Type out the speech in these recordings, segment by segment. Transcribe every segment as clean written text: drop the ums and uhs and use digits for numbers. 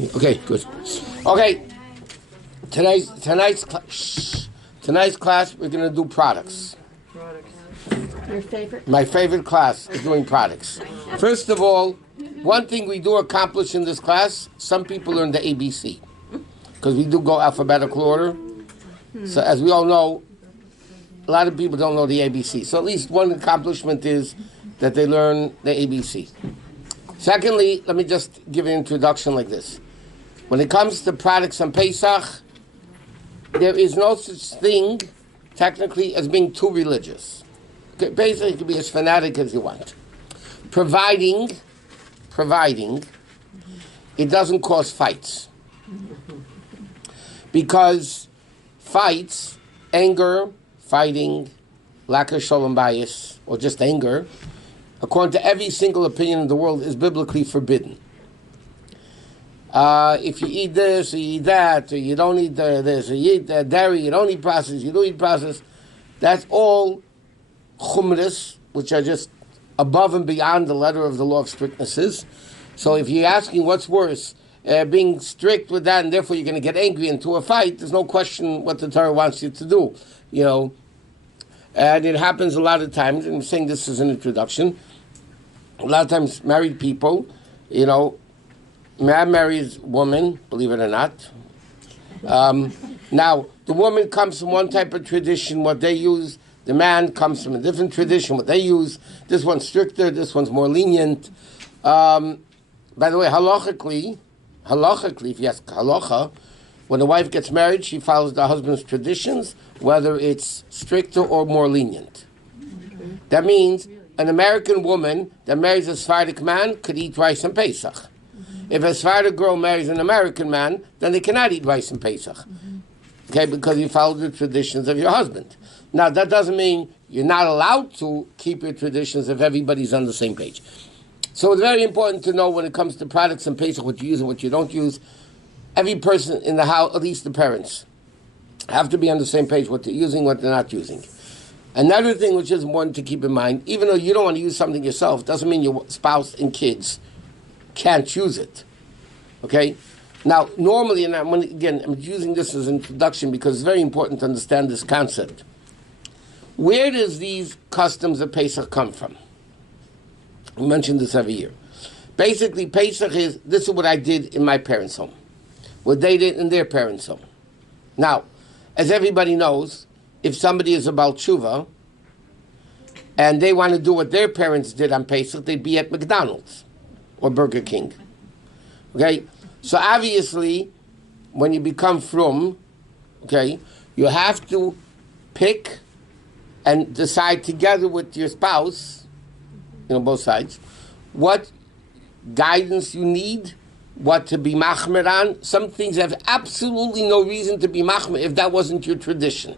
Okay, good. Okay, tonight's class we're going to do products. Your favorite? My favorite class is doing products. First of all, one thing we do accomplish in this class, some people learn the ABC. Because we do go alphabetical order. So as we all know, a lot of people don't know the ABC. So at least one accomplishment is that they learn the ABC. Secondly, let me just give an introduction like this. When it comes to products on Pesach, there is no such thing, technically, as being too religious. Okay, basically, you can be as fanatic as you want. Providing, it doesn't cause fights. Because fights, anger, fighting, lack of shalom bayis, or just anger, according to every single opinion in the world, is biblically forbidden. If you eat this, or you eat that, or you don't eat this, or you eat dairy, you don't eat processed, you do eat processed, that's all chumras, which are just above and beyond the letter of the law of strictness is. So if you're asking what's worse, being strict with that, and therefore you're going to get angry into a fight, there's no question what the Torah wants you to do, you know. And it happens a lot of times, and I'm saying this as an introduction, a lot of times married people, you know, man marries woman, believe it or not. Now, the woman comes from one type of tradition, what they use. The man comes from a different tradition, what they use. This one's stricter, this one's more lenient. By the way, halachically, if you ask halacha, when a wife gets married, she follows the husband's traditions, whether it's stricter or more lenient. That means an American woman that marries a Sephardic man could eat rice on Pesach. If a Sephardic girl marries an American man, then they cannot eat rice on Pesach. Okay, because you follow the traditions of your husband. Now, that doesn't mean you're not allowed to keep your traditions if everybody's on the same page. So it's very important to know when it comes to products and Pesach, what you use and what you don't use. Every person in the house, at least the parents, have to be on the same page, what they're using, what they're not using. Another thing which is important to keep in mind, even though you don't want to use something yourself, doesn't mean your spouse and kids can't use it. Okay? Now, normally, and I'm using this as an introduction because it's very important to understand this concept. Where does these customs of Pesach come from? We mention this every year. Basically, Pesach is, this is what I did in my parents' home, what they did in their parents' home. Now, as everybody knows, if somebody is a Baal Tshuva, and they want to do what their parents did on Pesach, they'd be at McDonald's or Burger King. Okay? So obviously, when you become frum, okay, you have to pick and decide together with your spouse, you know, both sides, what guidance you need, what to be machmer on. Some things have absolutely no reason to be machmer if that wasn't your tradition.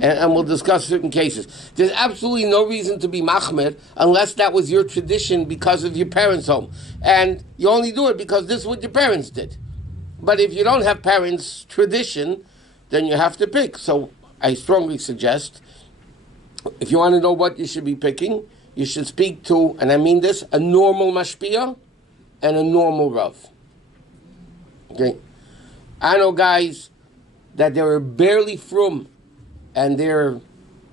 And we'll discuss certain cases. There's absolutely no reason to be machmer unless that was your tradition because of your parents' home. And you only do it because this is what your parents did. But if you don't have parents' tradition, then you have to pick. So I strongly suggest, if you want to know what you should be picking, you should speak to, and I mean this, a normal mashpia and a normal rav. Okay? I know guys that they were barely frum, and their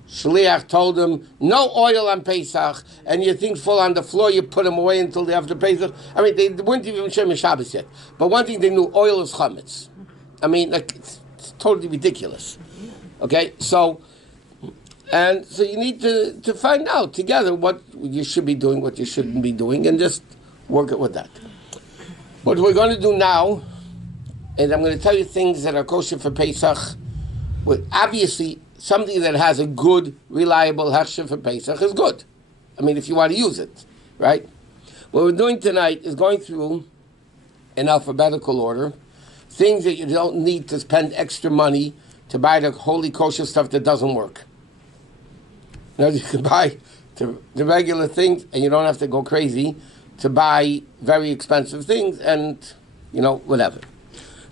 shliach told them, no oil on Pesach, and your things fall on the floor, you put them away until after Pesach. I mean, they weren't even Shem Shabbos yet. But one thing they knew, oil is chametz. I mean, like, it's totally ridiculous. Okay? So you need to find out together what you should be doing, what you shouldn't be doing, and just work it with that. What we're going to do now is I'm going to tell you things that are kosher for Pesach, with obviously something that has a good, reliable hechsher for Pesach is good. I mean, if you want to use it, right? What we're doing tonight is going through, in alphabetical order, things that you don't need to spend extra money to buy the holy kosher stuff that doesn't work. You know, you can buy the regular things, and you don't have to go crazy to buy very expensive things, and, you know, whatever.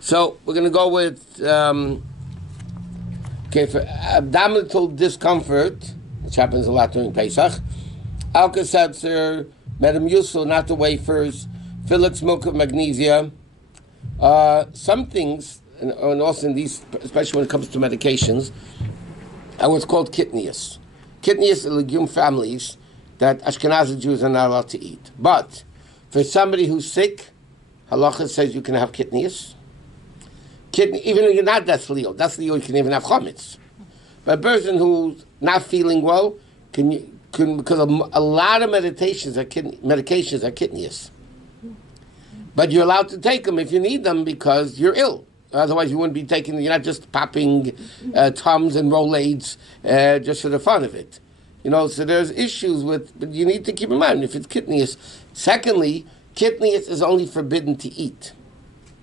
So we're going to go with, for abdominal discomfort, which happens a lot during Pesach, Alka-Seltzer, Metamucil, not the wafers, Phyllis milk of magnesia, Some things, and also in these, especially when it comes to medications, are what's called kitnius. Kitnius are legume families that Ashkenazi Jews are not allowed to eat. But for somebody who's sick, halacha says you can have kitnius. Even though you're not desleo, you can even have chametz. But a person who's not feeling well because a lot of medications are kitnius. But you're allowed to take them if you need them because you're ill. Otherwise, you wouldn't be taking. You're not just popping Tums and Rolaids just for the fun of it. So there's issues with. But you need to keep in mind if it's kitnius. Secondly, kitnius is only forbidden to eat,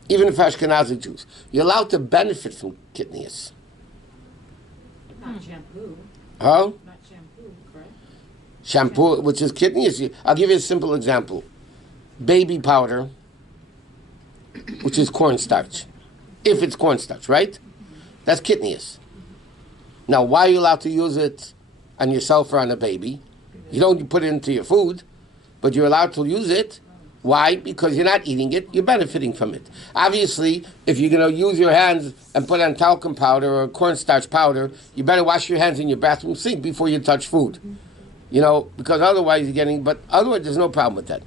even for Ashkenazi Jews. You're allowed to benefit from kitnius. Not shampoo. Huh? Not shampoo, correct? Shampoo, which is kitnius. I'll give you a simple example. Baby powder, which is cornstarch. If it's cornstarch, right? That's kitnius. Now, why are you allowed to use it on yourself or on a baby? You don't put it into your food, but you're allowed to use it. Why? Because you're not eating it, you're benefiting from it. Obviously, if you're going to use your hands and put on talcum powder or cornstarch powder, you better wash your hands in your bathroom sink before you touch food. Because otherwise you're getting, but otherwise there's no problem with that.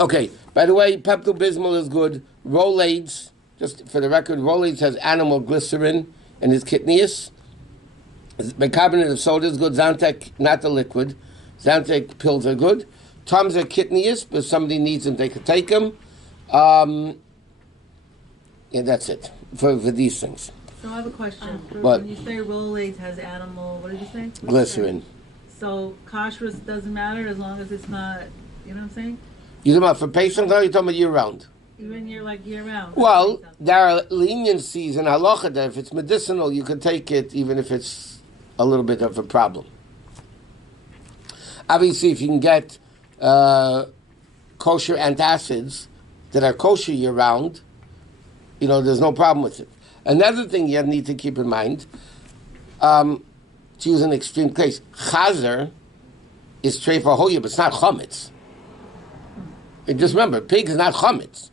Okay, by the way, Pepto-Bismol is good. Rolaids, just for the record, Rolaids has animal glycerin and is kitnius. Bicarbonate of soda is good. Zantac, not the liquid. Zantac pills are good. Tums are kitnius, but if somebody needs them, they could take them. Yeah, that's it for these things. So I have a question. What? When you say Rolaids has animal, what did you say? Glycerin. So kosher doesn't matter as long as it's not, you know what I'm saying? You talking about for patients or are you talking about year-round? Even year round. Well, there are leniencies in halacha that if it's medicinal, you can take it even if it's a little bit of a problem. Obviously, if you can get kosher antacids that are kosher year-round, there's no problem with it. Another thing you need to keep in mind, to use an extreme case, chazer is treifa hoya, but it's not chametz. And just remember, pig is not chametz.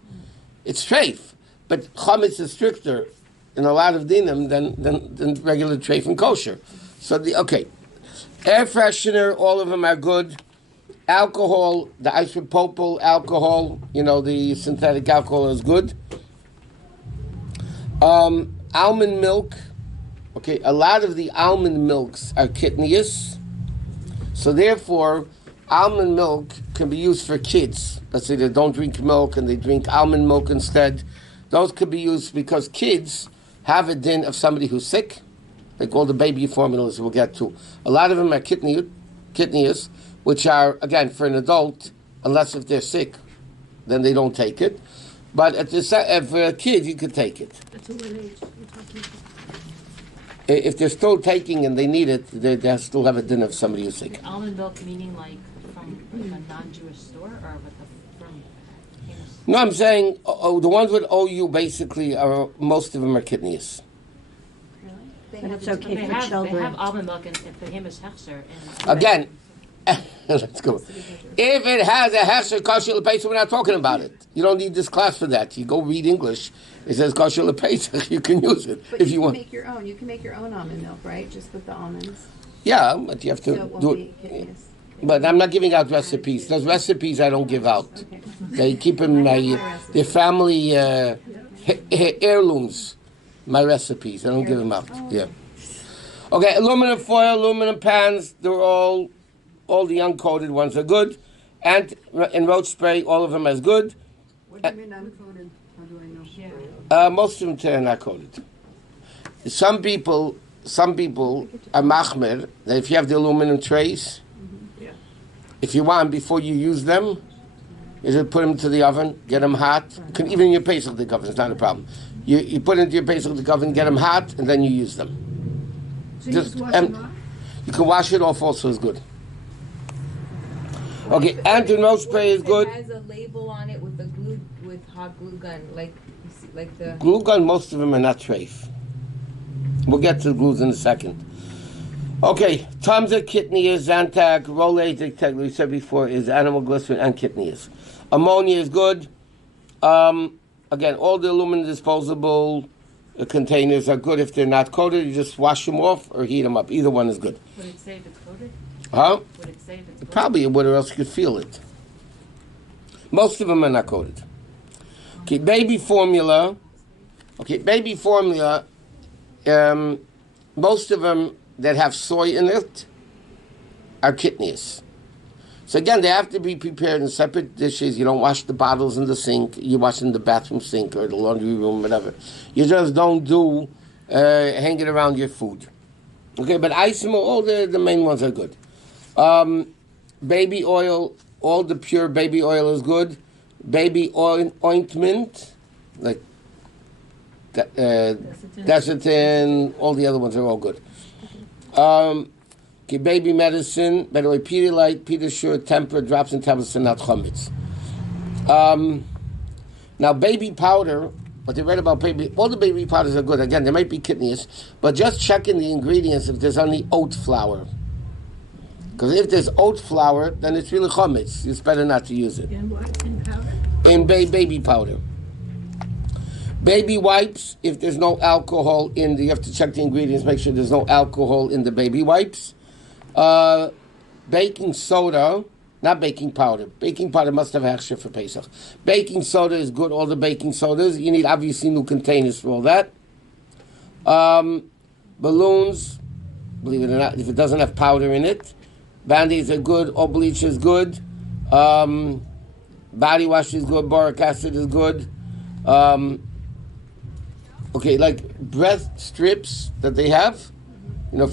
It's treif, but chametz is stricter in a lot of dinim than regular treif and kosher. So air freshener, all of them are good. Alcohol, the isopropyl alcohol, the synthetic alcohol is good. Almond milk, a lot of the almond milks are kitnius, so therefore almond milk can be used for kids. Let's say they don't drink milk and they drink almond milk instead. Those could be used because kids have a din of somebody who's sick, like all the baby formulas we'll get to. A lot of them are kitnius, which are, again, for an adult, unless if they're sick, then they don't take it. But for a kid, you could take it. That's what age you're talking about. If they're still taking and they need it, they still have a din of somebody who's sick. Almond milk meaning from a non-Jewish store or from famous? No, I'm saying the ones with OU basically most of them are kitnius. But it's okay They for have children. almond milk and for him is Hechsher. Again, let's go. If it has a Hechsher kosher l'pesach, we're not talking about it. You don't need this class for that. You go read English. It says kosher l'pesach. You can use it But if you want. Make your own. You can make your own almond milk, right? Just with the almonds. Yeah, but you have to So it won't do be it. kitnius. But I'm not giving out recipes. Those recipes I don't give out. Okay. They keep in their family heirlooms. My recipes. I don't give them out. Yeah. Okay, aluminum foil, aluminum pans. They're all the uncoated ones are good. And in road spray, all of them as good. What do you mean uncoated? How do I know? Most of them are not coated. Some people are machmer. That if you have the aluminum trays, if you want, before you use them, you just put them to the oven, get them hot. You can even in your pesach the oven, it's not a problem. You put it into your pesach the oven, get them hot, and then you use them. So you just wash them off? You can wash it off also is good. Okay, anti-nose spray is good. It has a label on it with hot glue gun, like you see, like the. Glue gun, most of them are not trafe. We'll get to the glues in a second. Okay, Tums are kitnias, Zantac, Rolaids, we said before, is animal glycerin and kitnias. Ammonia is good. again, all the aluminum disposable containers are good if they're not coated. You just wash them off or heat them up. Either one is good. Would it say if it's coated? Huh? Would it say if it's coated? Probably would, or else you could feel it. Most of them are not coated. Okay, baby formula. Most of them that have soy in it are kidneys. So again, they have to be prepared in separate dishes. You don't wash the bottles in the sink. You wash in the bathroom sink or the laundry room, whatever. You just don't do hang it around your food. Okay, but isom, all the main ones are good. Baby oil, all the pure baby oil is good. Baby oil ointment, like Desitin, all the other ones are all good. Okay, baby medicine, by the way, Pedialyte, Pediasure, Temper, drops and tablets are not chametz. Now, baby powder, what they read about baby, all the baby powders are good. Again, there might be kidneys, but just checking the ingredients if there's only oat flour. Because if there's oat flour, then it's really chametz. It's better not to use it. In what? In powder? In baby powder. Baby wipes, if there's no alcohol in you have to check the ingredients, make sure there's no alcohol in the baby wipes. Baking soda, not baking powder. Baking powder must have hechsher for Pesach. Baking soda is good, all the baking sodas. You need obviously new containers for all that. Balloons, believe it or not, if it doesn't have powder in it. Band-Aids are good, all bleach is good. Body wash is good, boric acid is good. Okay, like breast strips that they have,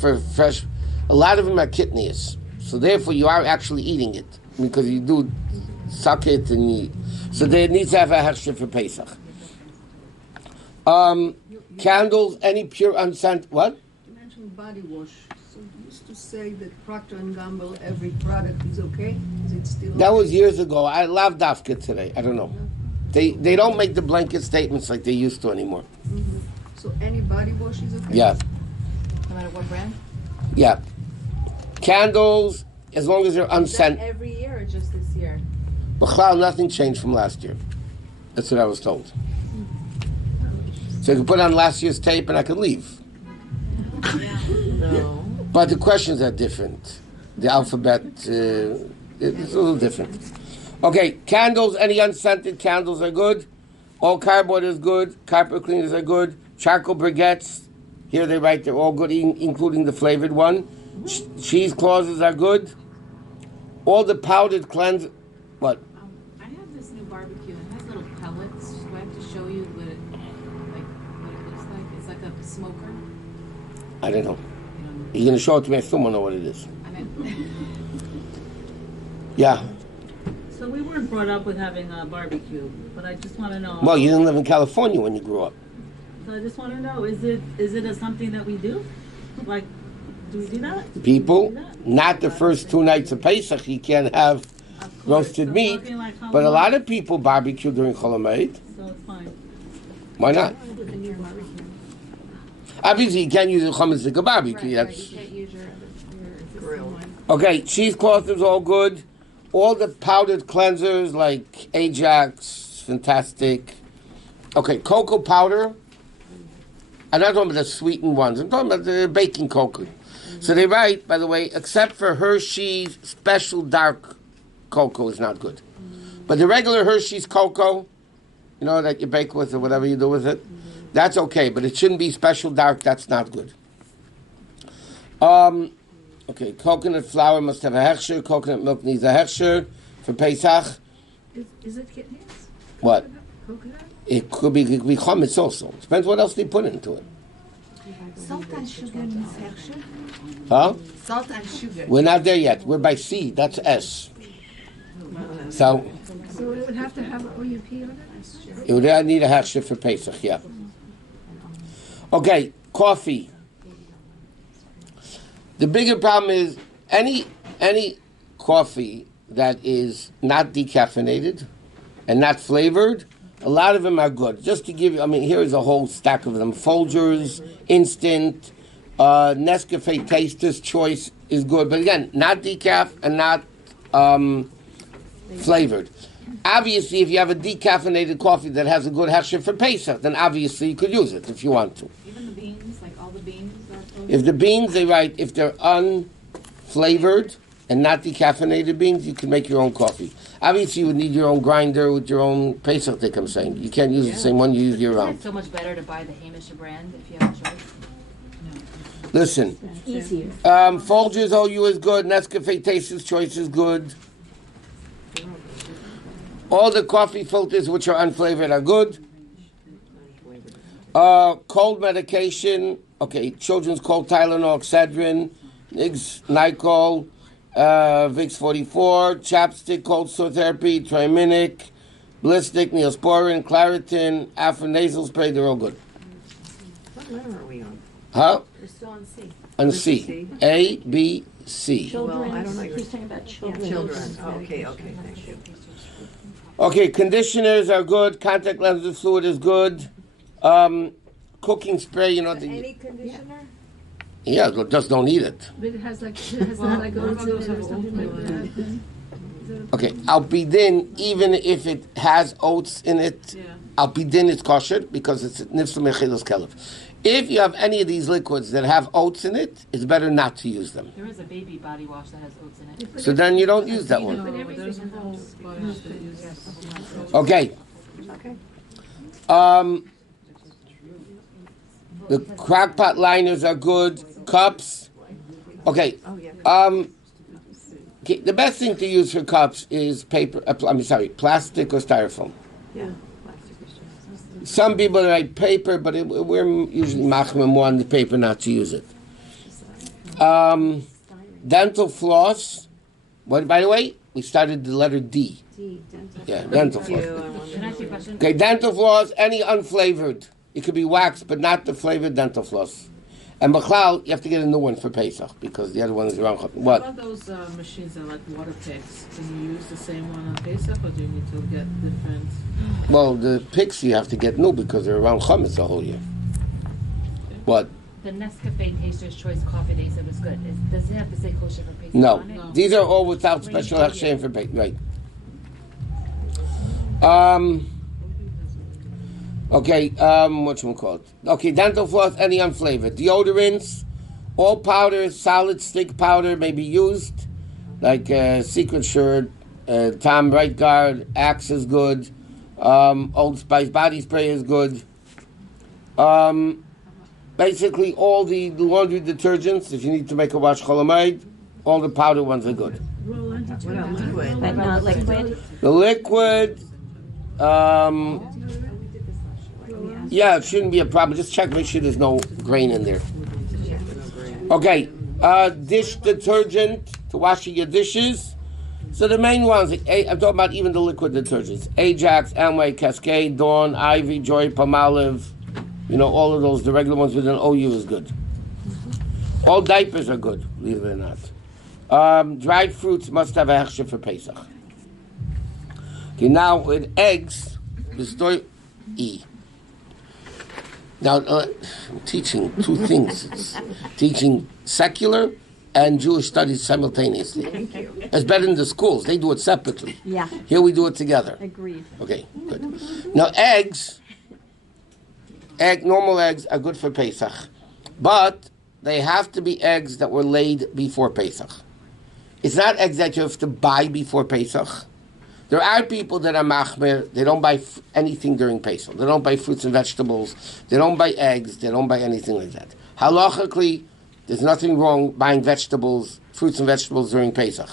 for fresh, a lot of them are kidneys. So therefore you are actually eating it because you do suck it so they need to have a hechsher for Pesach. Candles, any pure unscented, what? You mentioned body wash. So you used to say that Procter & Gamble, every product is okay? Is it still That okay? was years ago. I love Dafka today. I don't know. They don't make the blanket statements like they used to anymore. Mm-hmm. So any body wash is okay? Yeah. No matter what brand? Yeah. Candles, as long as they're Is that unscented. every year or just this year? B'chlal, nothing changed from last year. That's what I was told. So I could put on last year's tape and I could leave. No. But the questions are different. The alphabet, it's a little different. Okay, candles, any unscented candles are good. All cardboard is good. Carpet cleaners are good. Charcoal briquettes, here they write they're all good, including the flavored one. Cheese cloths are good. All the powdered cleanse. What? I have this new barbecue. It has little pellets. Do I have to show you what it looks like? It's like a smoker. I don't know. You're going to show it to me. I still don't know what it is. I mean, Yeah. So we weren't brought up with having a barbecue, but I just want to know. Well, you didn't live in California when you grew up. So I just want to know, is it something that we do? Like, do we do that? People, Do we do that? not the first 2 nights of Pesach, you can't have Of course, roasted so meat, something like but a Halloween, lot of people barbecue during Chol Hamoed. So it's fine. Why not? Obviously, you can't use a chametz to barbecue. right, That's you can't use your Grill. one. okay. Cheesecloth is all good. All the powdered cleansers like Ajax, fantastic. Okay, cocoa powder. I'm not talking about the sweetened ones. I'm talking about the baking cocoa. So they write, by the way, except for Hershey's special dark cocoa is not good. But the regular Hershey's cocoa, that you bake with or whatever you do with it, that's okay. But it shouldn't be special dark. That's not good. Okay, coconut flour must have a hechsher. Coconut milk needs a hechsher for Pesach. Is it kidneys? What? Coconut? It could be chametz also. Depends what else they put into it. Salt and sugar means hechsher. Huh? Salt and sugar. We're not there yet. We're by C. That's S. So So it would have to have OUP on it? it would need a hechsher for Pesach. Yeah. Okay, coffee. The bigger problem is any coffee that is not decaffeinated and not flavored. A lot of them are good. Just to give you, here is a whole stack of them. Folgers, Instant, Nescafe Taster's Choice is good. But again, not decaf and not flavored. Obviously, if you have a decaffeinated coffee that has a good hechsher for Pesach, then obviously you could use it if you want to. Even the beans, like all the beans are kosher? If the beans, they write, if they're unflavored and not decaffeinated beans, you can make your own coffee. Obviously, you would need your own grinder with your own Pesach, like I'm saying. You can't use the same one you use year Isn't round. it so much better to buy the Hamish brand if you have a choice? Listen, Easier. Folgers OU is good. Nescafe Taster's Choice is good. All the coffee filters which are unflavored are good. Cold medication. Okay, children's cold Tylenol, Excedrin, Nix, Nycol, Vicks 44, Chapstick, cold sore therapy, Triminic, Blistic, Neosporin, Claritin, Afro-nasal spray. They're all good. What letter are we on? Huh? We're still on C. And Where's C. the C? A, B, C. Children, I don't know. he's talking about children. Children. Oh, okay, thank you. Okay, conditioners are good. Contact lenses fluid is good. Cooking spray, you know. Any conditioner? Yeah, just don't eat it. But it has like oats in it or something like that. Okay, Alpidin, even if it has oats in it, Alpidin is kosher because it's nifsa mechilas kelev. If you have any of these liquids that have oats in it, it's better not to use them. There is a baby body wash that has oats in it. So then you don't use that one. There's a whole bunch that uses. Okay. Okay. The crockpot liners are good. Cups. Okay. Oh, yeah. Okay, the best thing to use for cups is paper. Plastic or styrofoam. Yeah. Some people write paper, but we're usually machmir more on the paper not to use it. Dental floss. What? By the way, we started the letter D. Yeah, dental floss. Can I ask you a question? Okay, dental floss, any unflavored. It could be wax, but not the flavored dental floss. And Bachlal, you have to get a new one for Pesach because the other one is wrong. What What? about those machines that are like water picks? Can you use the same one on Pesach, or do you need to get different? Well, the picks you have to get new because they're around chametz the whole year. What? The Nescafe Taster's Choice coffee they said was good. Does it have to say kosher for Pesach No. on it? No. These are all without special hechsher for Pesach. Right. Okay, whatchamacallit? Okay, dental floss, any unflavored. Deodorants, all powder, solid stick powder may be used, like Secret Shirt, Tom Right Guard, Axe is good, Old Spice body spray is good. Basically, all the laundry detergents, if you need to make a wash cholamayid, all the powder ones are good. What about liquid? But not liquid. The liquid, yeah, it shouldn't be a problem. Just check, make sure there's no grain in there. Okay, dish detergent to washing your dishes. So the main ones, I'm talking about even the liquid detergents. Ajax, Amway, Cascade, Dawn, Ivy, Joy, Palmolive. You know, all of those, the regular ones with an OU is good. All diapers are good, believe it or not. Dried fruits must have a hechsher for Pesach. Okay, now with eggs, the story E. Now, I'm teaching two things. It's teaching secular and Jewish studies simultaneously. Thank you. It's better than the schools. They do it separately. Yeah, Here we do it together. agreed. Okay, good. Now, normal eggs are good for Pesach, but they have to be eggs that were laid before Pesach. It's not eggs that you have to buy before Pesach. There are people that are machmir, they don't buy anything during Pesach. They don't buy fruits and vegetables. They don't buy eggs. They don't buy anything like that. Halachically, there's nothing wrong buying vegetables, fruits and vegetables during Pesach.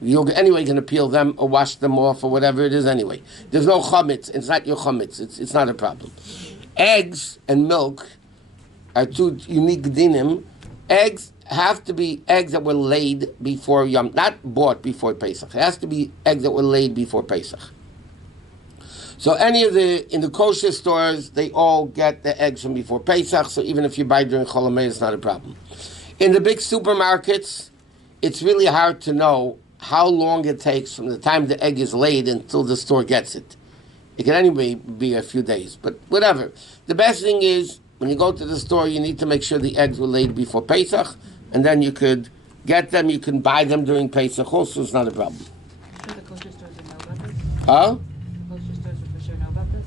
You're anyway going to peel them or wash them off or whatever it is anyway. There's no chametz. It's not your chametz. It's not a problem. Eggs and milk are two unique dinim. Eggs have to be eggs that were laid before Yom, not bought before Pesach. It has to be eggs that were laid before Pesach. So in the kosher stores, they all get the eggs from before Pesach, so even if you buy during Chol Hamoed, it's not a problem. In the big supermarkets, it's really hard to know how long it takes from the time the egg is laid until the store gets it. It can anyway be a few days, but whatever. The best thing is, when you go to the store, you need to make sure the eggs were laid before Pesach, and then you could get them, you can buy them during Pesach also, it's not a problem. Sure the kosher stores would know about this? Huh? Kosher stores would for sure know about this?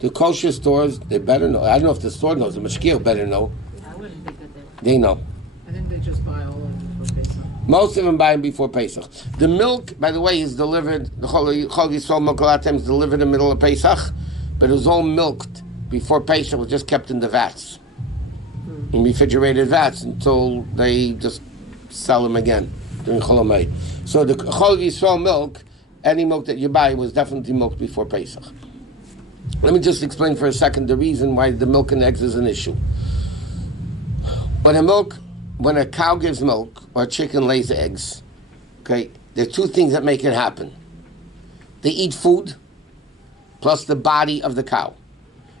The kosher stores, they better know. I don't know if the store knows. The mashkiach better know. I wouldn't think that they would. They know. I think they just buy all of them for Pesach. Most of them buy them before Pesach. The milk, by the way, is delivered. The Chol Yisrael milk a lot of times is delivered in the middle of Pesach, but it was all milked before Pesach. It was just kept in the vats, in refrigerated vats, until they just sell them again during Chol Hamoed. So the Chol Yisrael milk, any milk that you buy, was definitely milked before Pesach. Let me just explain for a second the reason why the milk and eggs is an issue. When a cow gives milk or a chicken lays eggs, okay, there are two things that make it happen. They eat food plus the body of the cow.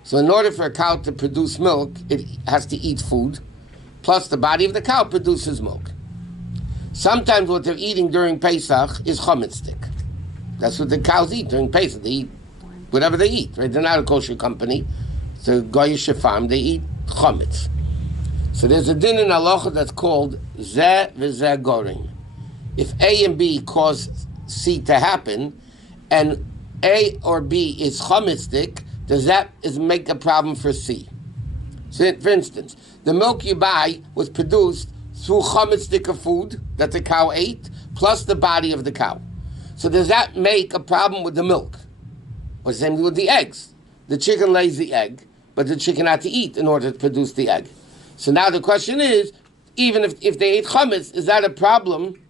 So in order for a cow to produce milk, it has to eat food plus the body of the cow produces milk. Sometimes what they're eating during Pesach is chametz stick. That's what the cows eat during Pesach. They eat whatever they eat, right? They're not a kosher company. It's a goyish farm. They eat chametz. So there's a din in halacha that's called zeh v'zeh gorim. If A and B cause C to happen, and A or B is chametzik, does that make a problem for C? So for instance, the milk you buy was produced through chametzik of food that the cow ate, plus the body of the cow. So does that make a problem with the milk? Or the same thing with the eggs. The chicken lays the egg, but the chicken had to eat in order to produce the egg. So now the question is, even if they ate chametz, is that a problem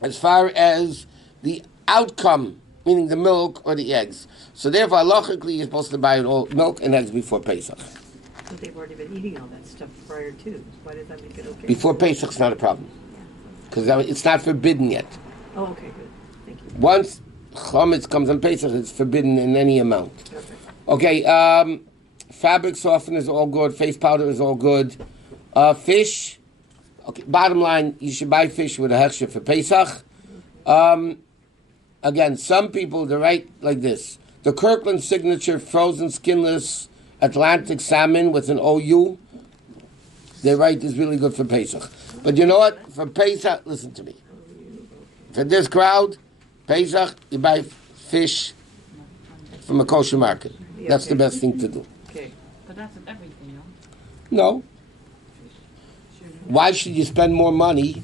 as far as the outcome, meaning the milk or the eggs? So therefore, halachically, you're supposed to buy all milk and eggs before Pesach. But they've already been eating all that stuff prior to. Why does that make it okay? Before Pesach, it's not a problem. Because it's not forbidden yet. Oh, okay, good. Thank you. Once chametz comes on Pesach, it's forbidden in any amount. Perfect. Okay, fabric softener is all good. Face powder is all good. Fish. Okay. Bottom line, you should buy fish with a hechsher for Pesach. Again, some people they write like this: the Kirkland signature frozen skinless Atlantic salmon with an OU. They write is really good for Pesach. But you know what? For Pesach, listen to me. For this crowd, Pesach, you buy fish from a kosher market. Yeah, That's okay. the best thing to do. Okay. But that's with everything, no? No. Why should you spend more money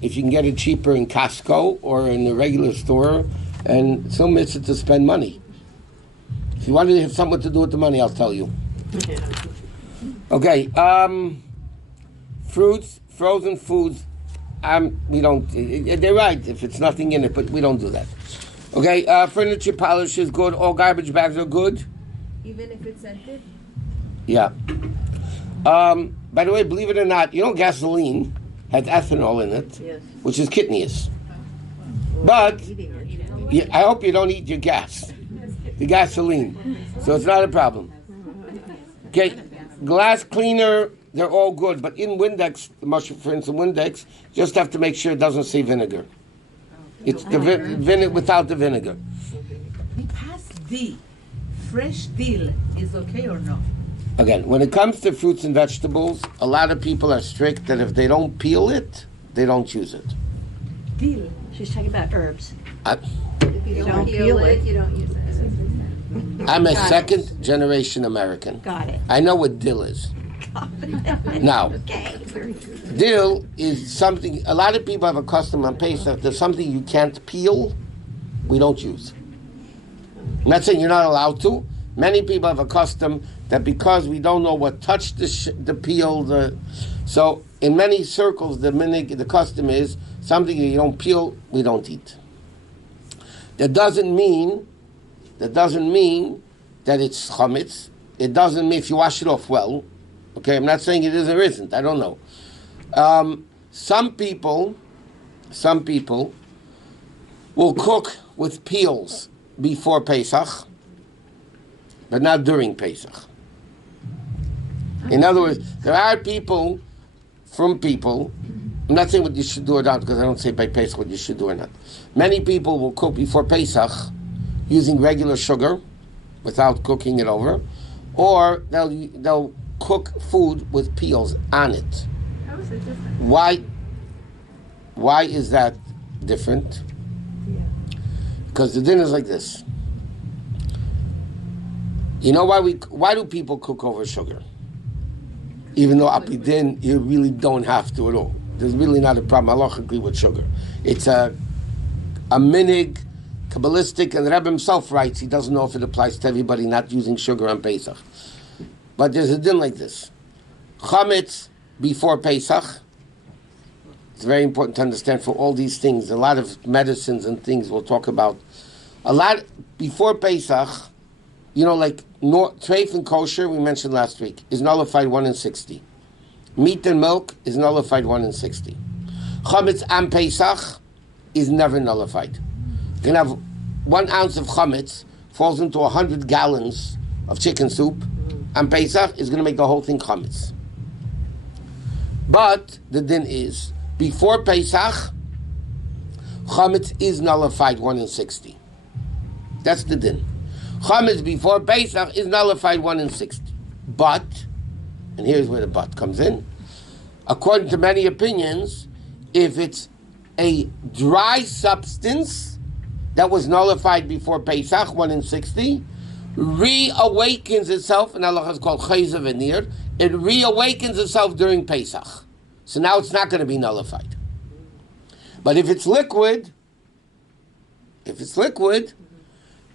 if you can get it cheaper in Costco or in the regular store and still miss it to spend money? If you want to have something to do with the money, I'll tell you. Okay, fruits, frozen foods, we don't, they're right if it's nothing in it, but we don't do that. Okay, furniture polish is good, all garbage bags are good. Even if it's scented? Yeah. By the way, believe it or not, you know gasoline has ethanol in it, Yes. which is kidneys. But Eating it. I hope you don't eat your gas, the gasoline. So it's not a problem. Okay, glass cleaner, they're all good, but in Windex, for instance, Windex, just have to make sure it doesn't say vinegar. It's the vinegar without the vinegar. Past D, fresh dill is okay or no? Again, when it comes to fruits and vegetables, a lot of people are strict that if they don't peel it, they don't use it. Dill. She's talking about herbs. If you don't peel it, you don't use it. I'm a Got it. second generation American. Got it. I know what dill is. Now, Okay. dill is something, a lot of people have a custom on Pesach, there's something you can't peel, we don't use. I'm not saying you're not allowed to. Many people have a custom that because we don't know what touched the peel, so in many circles the custom is something you don't peel, we don't eat. That doesn't mean that it's chametz. It doesn't mean if you wash it off well. Okay, I'm not saying it is or isn't. I don't know. Some people will cook with peels before Pesach, but not during Pesach. In other words, there are people, I'm not saying what you should do or not, because I don't say by Pesach what you should do or not. Many people will cook before Pesach using regular sugar without cooking it over, or they'll cook food with peels on it. How is it different? Why is that different? Yeah. Because the dinner is like this. You know why do people cook over sugar? Even though apidin, you really don't have to at all. There's really not a problem halachically with sugar. It's a minig, Kabbalistic, and the Rebbe himself writes he doesn't know if it applies to everybody not using sugar on Pesach. But there's a din like this. Chametz before Pesach. It's very important to understand for all these things. A lot of medicines and things we'll talk about. A lot before Pesach, like treif and kosher, we mentioned last week, is nullified 1 in 60. Meat and milk is nullified 1 in 60. Chametz and Pesach is never nullified. You can have 1 ounce of chametz falls into 100 gallons of chicken soup, and Pesach is going to make the whole thing chametz. But the din is, before Pesach, chametz is nullified 1 in 60. That's the din. Chametz before Pesach is nullified 1 in 60. But, and here's where the but comes in, according to many opinions, if it's a dry substance that was nullified before Pesach, 1 in 60, reawakens itself, and Allah is called chayza v'nir, it reawakens itself during Pesach. So now it's not going to be nullified. But if it's liquid,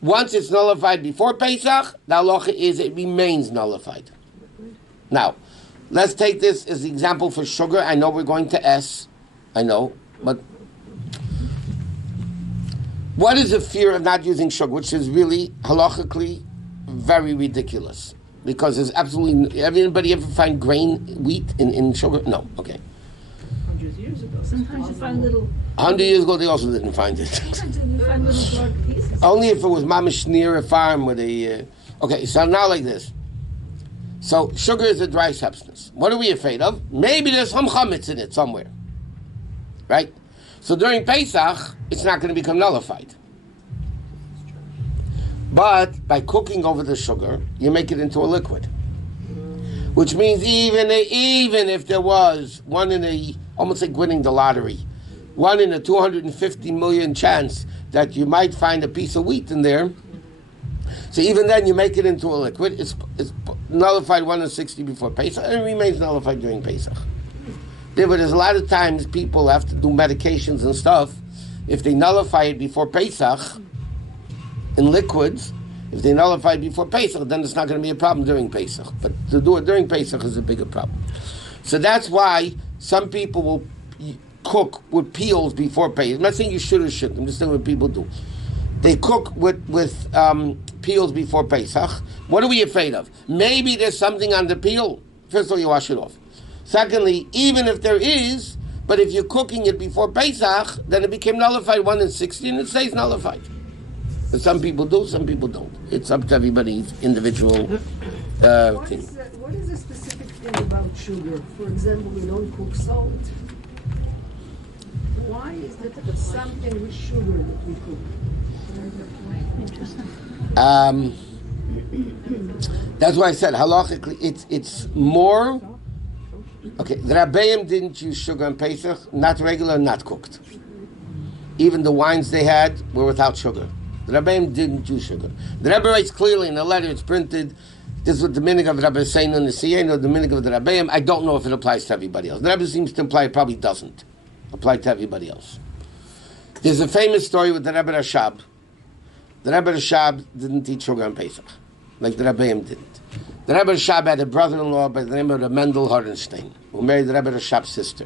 once it's nullified before Pesach, the halacha is it remains nullified. Now, let's take this as an example for sugar. I know we're going to S. I know, but what is the fear of not using sugar, which is really halachically very ridiculous? Because there's absolutely, anybody ever find wheat in sugar? No, okay. 100 years ago. Sometimes you find little. 100 years ago, they also didn't find it. Sometimes you find little dark pieces. Only if it was mamish near a farm with a... Okay, so now like this. So sugar is a dry substance. What are we afraid of? Maybe there's some chametz in it somewhere. Right? So during Pesach, it's not going to become nullified. But by cooking over the sugar, you make it into a liquid. Which means even if there was one in a, almost like winning the lottery, 1 in a 250 million chance that you might find a piece of wheat in there, so even then you make it into a liquid, it's nullified 1 in 60 before Pesach, and it remains nullified during Pesach. But there's a lot of times people have to do medications and stuff. If they nullify it before Pesach, in liquids, if they nullify it before Pesach, then it's not going to be a problem during Pesach. But to do it during Pesach is a bigger problem. So that's why some people will cook with peels before Pesach. I'm not saying you should or shouldn't. I'm just saying what people do. They cook with peels before Pesach. What are we afraid of? Maybe there's something on the peel. First of all, you wash it off. Secondly, even if there is, but if you're cooking it before Pesach, then it became nullified 1 in 60 and it stays nullified. So some people do, some people don't. It's up to everybody's individual thing. What is the specific thing about sugar? For example, we don't cook salt. Why is that something with sugar that we cook? That's why I said halachically it's more. Okay, the Rabbeim didn't use sugar on Pesach, not regular, not cooked. Even the wines they had were without sugar. The Rabbeim didn't use sugar. The Rebbe writes clearly in the letter, it's printed, this is what the minig of Rabbi Seinu and the Siyeno, the minig of the Rabbeim. I don't know if it applies to everybody else. The Rebbe seems to imply it probably doesn't apply to everybody else. There's a famous story with the Rebbe Rashab. The Rebbe Rashab didn't teach sugar on Pesach, like the Rabbeim didn't. The Rebbe Rashab had a brother-in-law by the name of Mendel Horenstein, who married the Rebbe Rashab's sister.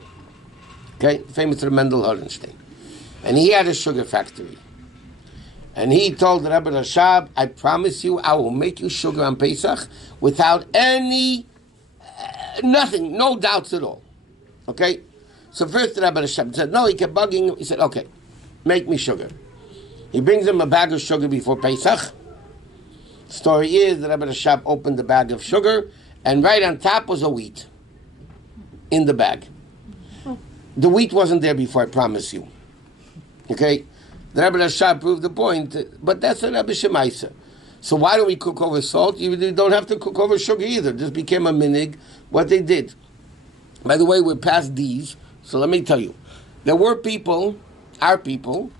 Okay, famous Mendel Horenstein. And he had a sugar factory. And he told the Rebbe Rashab, I promise you, I will make you sugar on Pesach without any, nothing, no doubts at all. Okay? So first the Rebbe Rashab said, no, he kept bugging him. He said, okay, make me sugar. He brings him a bag of sugar before Pesach. Story is the Rebbe Rashab opened the bag of sugar, and right on top was a wheat in the bag. The wheat wasn't there before, I promise you. Okay? The Rebbe Rashab proved the point, but that's a Rebbe Shemaisa. So why don't we cook over salt? You don't have to cook over sugar either. It just became a minig, what they did. By the way, we're past these, so let me tell you. There were people, our people,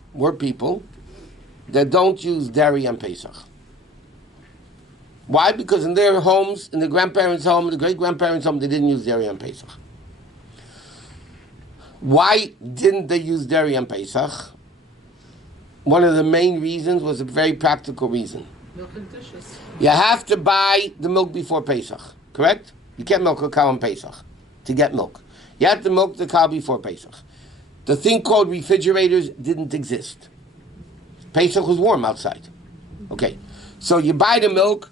that don't use dairy on Pesach. Why? Because in their homes, in the grandparents' home, the great-grandparents' home, they didn't use dairy on Pesach. Why didn't they use dairy on Pesach? One of the main reasons was a very practical reason. Milk and dishes. You have to buy the milk before Pesach, correct? You can't milk a cow on Pesach to get milk. You have to milk the cow before Pesach. The thing called refrigerators didn't exist. Pesach was warm outside. Okay, so you buy the milk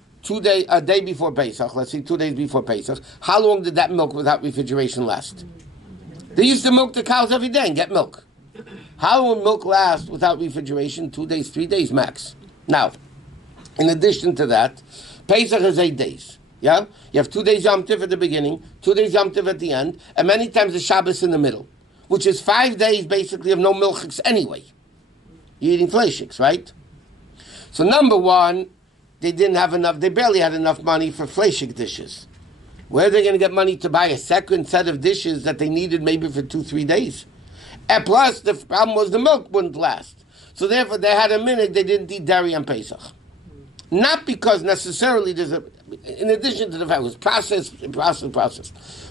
a day before Pesach, let's say 2 days before Pesach. How long did that milk without refrigeration last? They used to milk the cows every day and get milk. How long will milk last without refrigeration? 2 days, 3 days max. Now, in addition to that, Pesach is 8 days. Yeah? You have 2 days Yom Tov at the beginning, 2 days Yom Tov at the end, and many times the Shabbos in the middle, which is 5 days basically of no milchiks anyway. You're eating fleishiks, right? So number one, they barely had enough money for fleishik dishes. Where are they going to get money to buy a second set of dishes that they needed maybe for 2-3 days? And plus, the problem was the milk wouldn't last. So therefore, they had a minute, they didn't eat dairy on Pesach. Not because necessarily in addition to the fact it was processed.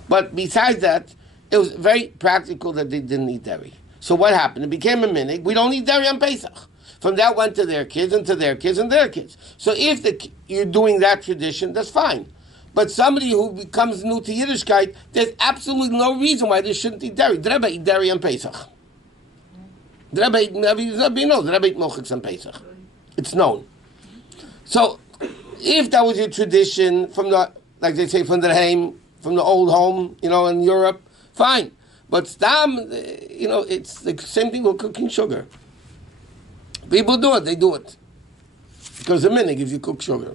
But besides that, it was very practical that they didn't eat dairy. So what happened? It became a minhag. We don't eat dairy on Pesach. From that went to their kids and to their kids and their kids. So if you're doing that tradition, that's fine. But somebody who becomes new to Yiddishkeit, there's absolutely no reason why they shouldn't eat dairy. The Rebbe eat dairy on Pesach. The Rebbe eat milchiks on Pesach. It's known. So if that was your tradition from like they say, from the Heim, from the old home, in Europe, fine. But Stam, it's the same thing with cooking sugar. People do it, they do it. Because the minhag if you cook sugar.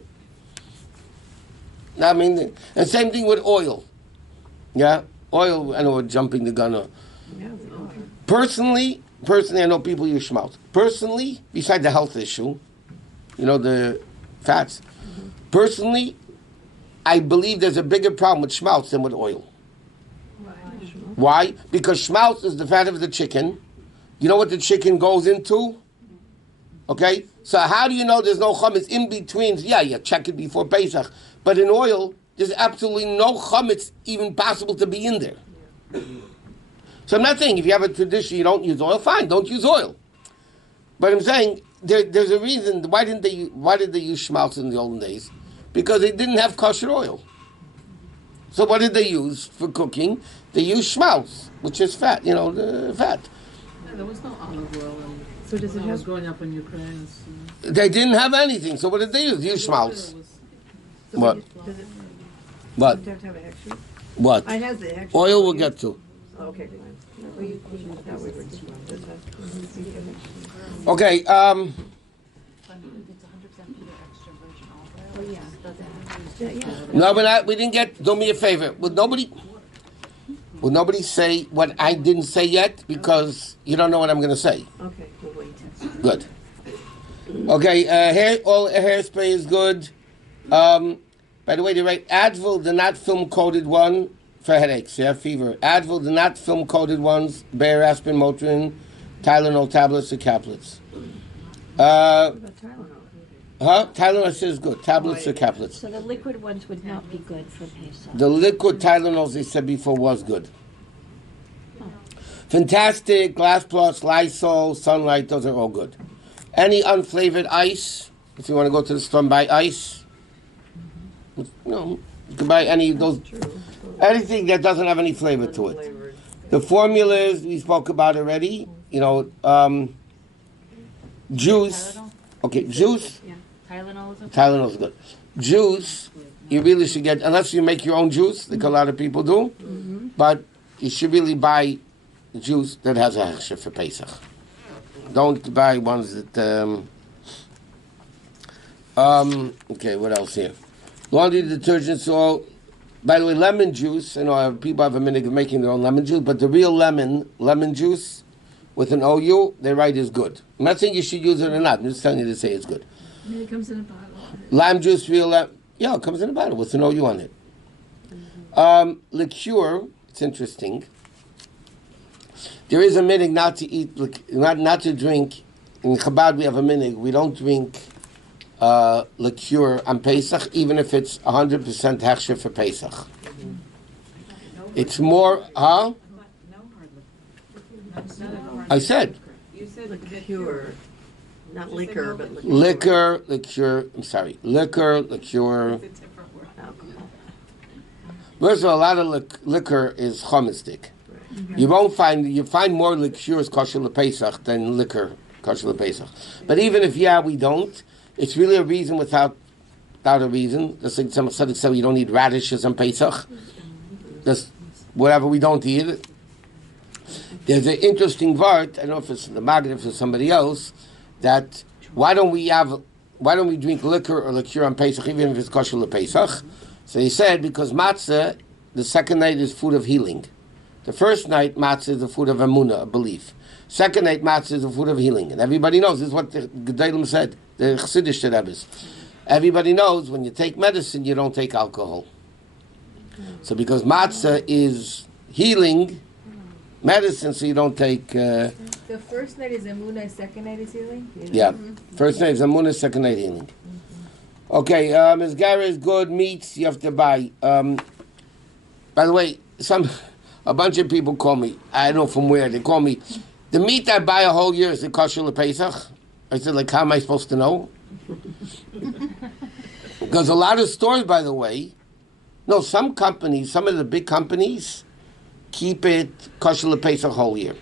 And same thing with oil. Yeah? Oil, I know we're jumping the gun. Personally, I know people use schmaltz. Personally, besides the health issue, the fats. Personally, I believe there's a bigger problem with schmaltz than with oil. Why? Because schmaltz is the fat of the chicken. You know what the chicken goes into? Okay? So how do you know there's no chametz in between? Yeah, you check it before Pesach. But in oil, there's absolutely no chametz even possible to be in there. So I'm not saying if you have a tradition you don't use oil, fine, don't use oil. But I'm saying there's a reason. Why did they use schmaltz in the olden days? Because they didn't have kosher oil. So what did they use for cooking? They used schmaltz, which is fat, the fat. Yeah, there was no olive oil when I was growing up in Ukraine. So. They didn't have anything, so what did they use? They used schmaltz. What? What? Does it have to have an extra? What? I have the extra. Oil we'll get to. Okay. Okay, It's 100% pure extra virgin olive oil. Oh, yeah. Doesn't have no, we didn't get, do me a favor. Would nobody say what I didn't say yet? Because you don't know what I'm going to say. Okay, we'll wait. Good. Okay, hairspray is good. By the way, they write Advil, the not film-coated one for headaches, fever. Advil, the not film-coated ones, Bayer, aspirin, Motrin, Tylenol tablets or caplets. Tylenol says good. Tablets or caplets. So the liquid ones would not be good for Pesach. The liquid Tylenols, they said before, was good. Fantastic, Glass Plus, Lysol, Sunlight, those are all good. Any unflavored ice, if you want to go to the store and buy ice, you can buy any of those, anything that doesn't have any flavor to it. The formulas, we spoke about already, juice. Okay, juice. Tylenol is good. Juice, you really should get, unless you make your own juice, like a lot of people do, but you should really buy juice that has a hechsher for Pesach. Don't buy ones that, okay, what else here? Laundry detergent, so, by the way, lemon juice, people have a minute of making their own lemon juice, but the real lemon juice, with an OU, they write is good. I'm not saying you should use it or not, I'm just telling you to say it's good. Maybe it comes in a bottle. Lime juice, yeah, it comes in a bottle with an OU on it. Liqueur, it's interesting. There is a minhag not to eat, not to drink. In Chabad we have a minhag. We don't drink liqueur on Pesach, even if it's 100% hechsher for Pesach. It's more, huh? I said You said Liqueur, not liquor, but liqueur. liqueur. I'm sorry, liquor. It's a different word. Alcohol. First of all, a lot of liquor is chametz. You find more liqueurs kosher lePesach than liquor kosher lePesach. But even if we don't, it's really a reason without a reason. Just like some tzaddik said, we don't eat radishes on Pesach. Just whatever we don't eat. There's an interesting part. I don't know if it's the Maghrib or somebody else. That why don't we drink liquor or liqueur on Pesach even if it's kosher lePesach? So he said because matzah, the second night is food of healing. The first night matzah is the food of emunah, a belief. Second night matzah is the food of healing, and everybody knows this is what the Gedolim said. The Chassidish Rebbes. Everybody knows when you take medicine, you don't take alcohol. So because matzah is healing medicine, so you don't take. The first night is emunah, second night is healing? Yeah, first night is emunah, second night healing. Okay, Ms. Gara is good. Meats you have to buy. By the way, a bunch of people call me. I don't know from where they call me. The meat I buy a whole year is it kosher lePesach? I said, like, how am I supposed to know? Because a lot of stores, by the way, some companies, some of the big companies, keep it kosher lePesach whole year.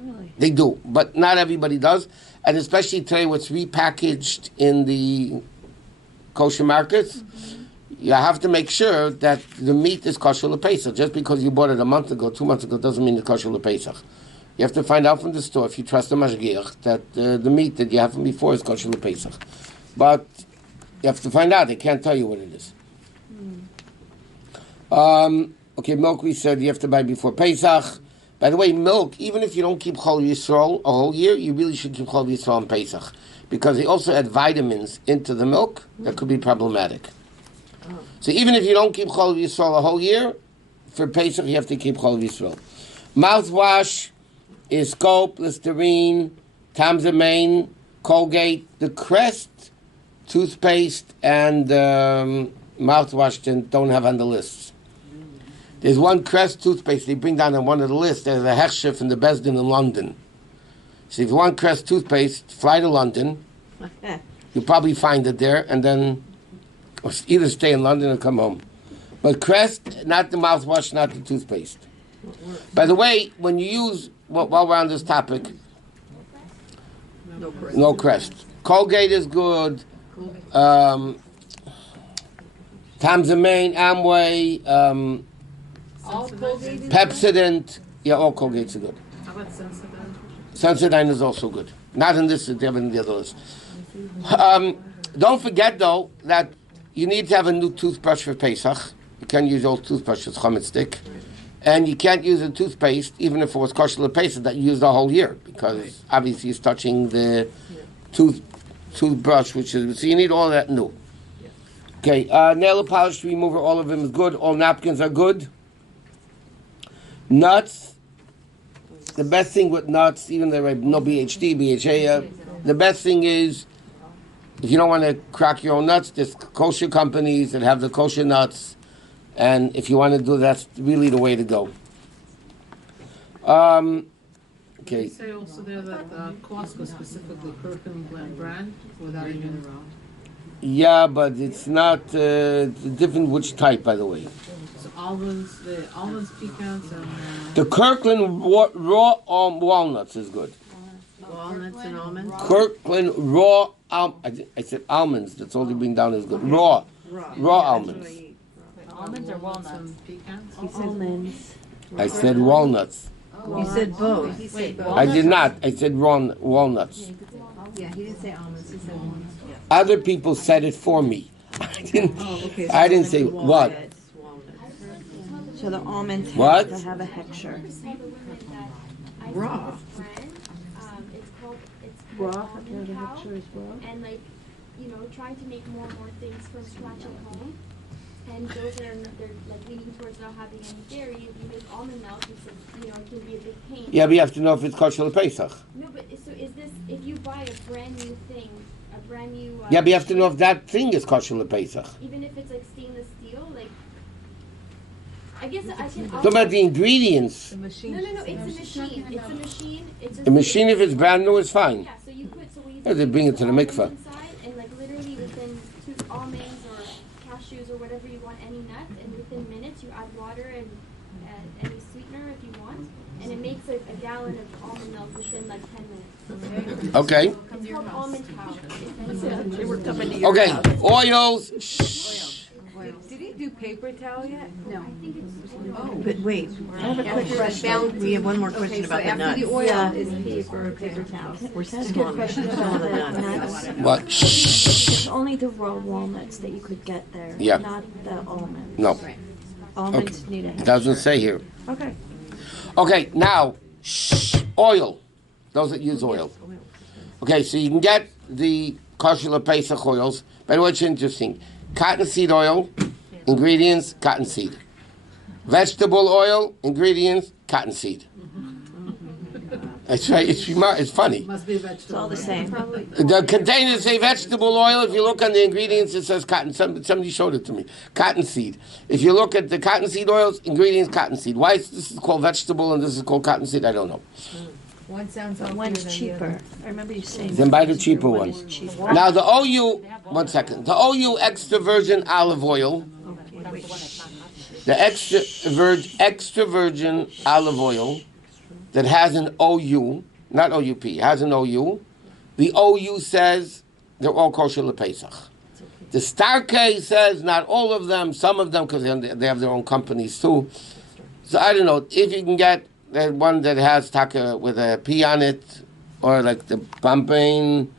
Really? They do, but not everybody does. And especially today, what's repackaged in the kosher markets, you have to make sure that the meat is kosher lePesach. Just because you bought it a month ago, 2 months ago, doesn't mean it's kosher lePesach. You have to find out from the store, if you trust the mashgiach, that the meat that you have from before is kosher lePesach. But you have to find out. They can't tell you what it is. Okay, milk we said you have to buy before Pesach. By the way, milk, even if you don't keep Chol Yisrael a whole year, you really should keep Chol Yisrael on Pesach. Because they also add vitamins into the milk that could be problematic. So even if you don't keep Chol Yisrael a whole year, for Pesach you have to keep Chol Yisrael. Mouthwash is Scope, Listerine, Tamzamain, Colgate, the Crest, toothpaste, and mouthwash don't have on the lists. There's one Crest toothpaste they bring down on one of the lists. There's a Hechshef in the Besdin in London. So if you want Crest toothpaste, fly to London. You'll probably find it there, and then or either stay in London or come home. But Crest, not the mouthwash, not the toothpaste. By the way, when you use, while we're on this topic, no Crest. Colgate is good. Tamzamain, Amway, All Colgate is Pepsodent. Yeah, all Colgates are good. How about Sensodyne? Sensodyne is also good. Not in this, they have it in the other list. Don't forget, though, that you need to have a new toothbrush for Pesach. You can't use old toothbrushes, chametz stick. And you can't use a toothpaste, even if it was kosher lePesach, that you use the whole year, because obviously it's touching the toothbrush, which is, so you need all that new. Okay, nail polish remover, all of them is good. All napkins are good. Nuts, the best thing with nuts, even though no BHD, BHA, the best thing is, if you don't want to crack your own nuts, there's kosher companies that have the kosher nuts, and if you want to do that, that's really the way to go. They Okay. say also there that Costco specifically Kirkland brand without even Yeah, but it's not different which type, by the way. so almonds, pecans, and The Kirkland raw walnuts is good. Walnuts and almonds? Kirkland raw I said almonds. That's all they bring down is good. Raw almonds. Almonds or walnuts? and pecans. Almonds. I said walnuts. You said both. He said Wait, both. I did not. I said walnuts. Yeah, he didn't say almonds, he said walnuts. Other people said it for me. I didn't. Oh, okay. I didn't say what. So the almonds What? have to have a hechsher. Raw. It's called Raw, have to have a hechsher as well. and trying to make more and more things from scratch at home. and those that are they're like leaning towards not having any dairy. If you make almond milk, it's it can be a big pain. Yeah, but you have to know if it's kosher Pesach. No, but so is this if you buy a brand new thing, a brand new? Yeah, but you have to know if that thing is kosher Pesach. Even if it's like stainless steel, like. I guess I can. Talk about the ingredients. No, it's a machine. It's a machine. It's just A machine, if it's brand new, is fine. Yeah, so you put so when you Yeah, they bring it to the almonds mikveh. inside, and like literally within 2 almonds or cashews or whatever you want, any nuts, and within minutes you add water and any sweetener if you want, and it makes like a gallon of almond milk within like 10 minutes. Okay. It's called almond power. Okay, oils. Shh. Did he do paper towel yet? I think it's. But wait, I have a quick question. We have one more question about the nuts. The oil Yeah. is paper towels. We're still on the nuts. What? Shh. It's only the raw walnuts that you could get there, Yeah. not the almonds. No, Almonds need a it doesn't say here. Okay. Okay, now, shh, oil. Those that use oil. Okay, so you can get the kosher Pesach oils. By the way, it's interesting. Cottonseed oil, ingredients, cottonseed. Vegetable oil, ingredients, cottonseed. That's right. It's funny. Must be vegetable. It's all the same. The containers say vegetable oil. If you look on the ingredients, it says cotton. Somebody showed it to me. Cottonseed. If you look at the cottonseed oils, ingredients, cottonseed. Why this is called vegetable and this is called cottonseed, I don't know. One sounds healthier One's than the cheaper. other. I remember you saying. Then buy the cheaper one one. is cheaper. Now the OU, 1 second. The OU extra virgin olive oil, the extra virgin olive oil that has an OU, not OUP, has an OU. The OU says they're all kosher LePesach. The Star K says not all of them, some of them, because they have their own companies too. So I don't know if you can get that one that has taka with a P on it, or like the Pampain,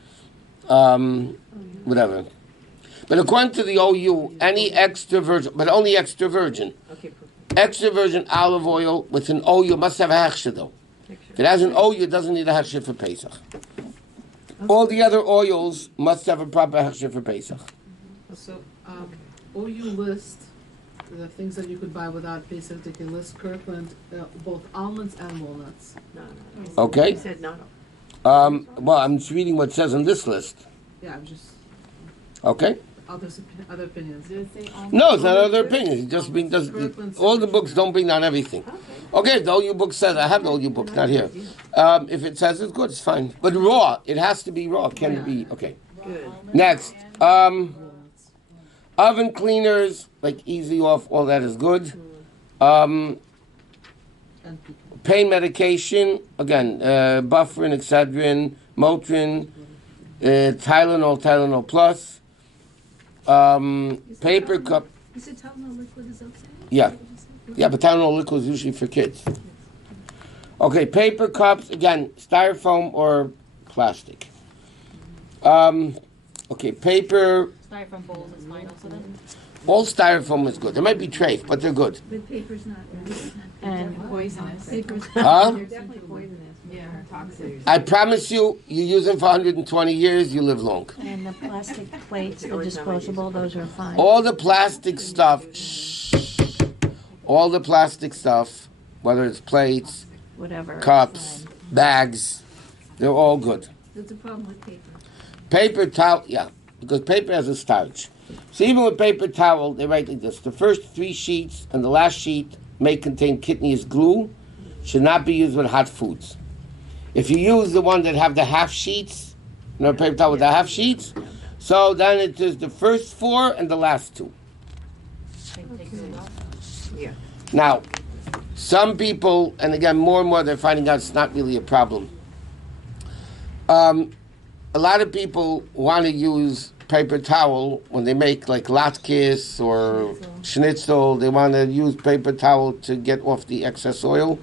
whatever. But according to the OU, any extra virgin, but only extra virgin, extra virgin olive oil with an OU must have a hechsher though. If it has an OU, it doesn't need a hechsher for Pesach. All the other oils must have a proper hechsher for Pesach. So, OU list the things that you could buy without Pesach. They can list Kirkland, both almonds and walnuts. Okay? He said no. Well, I'm just reading what it says on this list. Yeah, I'm just Okay? other opinions. No, it's not other opinions. It just all the books don't bring down everything. Okay, the OU book says, I have the OU book, not here. If it says it's good, it's fine. But raw, it has to be raw. Can it be? Okay. Good. Next. Oven cleaners, like easy off, all that is good. And Pain medication, again, Bufferin, Excedrin, Motrin, Tylenol Plus. Paper cup. Is it Tylenol liquid is okay? Yeah. Yeah, but Tylenol liquid is usually for kids. Okay, paper cups, again, styrofoam or plastic. Okay, paper, Styrofoam bowls is fine also then? all styrofoam is good. There might be trafe, but they're good. But paper's not. And Poisonous. Paper's Huh? They're definitely poisonous. Yeah, toxic. I promise you, you use them for 120 years, you live long. and the plastic plates, the disposable, those are fine. All the plastic stuff, all the plastic stuff, whether it's plates, Whatever. it's cups, fine. bags, they're all good. There's a problem with paper. Paper towel, yeah, because paper has a starch. So even with paper towel, they write like this: the first 3 sheets and the last sheet may contain kidneys glue, should not be used with hot foods. If you use the one that have the half sheets, paper towel with the half sheets, so then it is the first 4 and the last 2. Yeah. Now, some people, and again, more and more, they're finding out it's not really a problem. A lot of people want to use paper towel when they make like latkes or schnitzel. They want to use paper towel to get off the excess oil.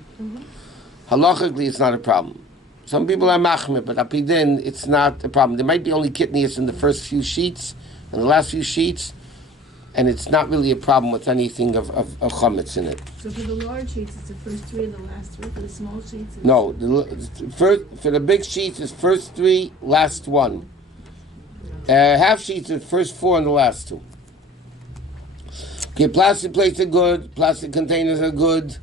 Halachically, it's not a problem. Some people are machmir, but apidin, it's not a problem. There might be only kidneys in the first few sheets and the last few sheets, and it's not really a problem with anything of chametz in it. So for the large sheets, it's the first 3 and the last 3. For the small sheets, it's No, for the big sheets, it's first 3, last 1. Half sheets is first 4 and the last 2. Okay, plastic plates are good. Plastic containers are good.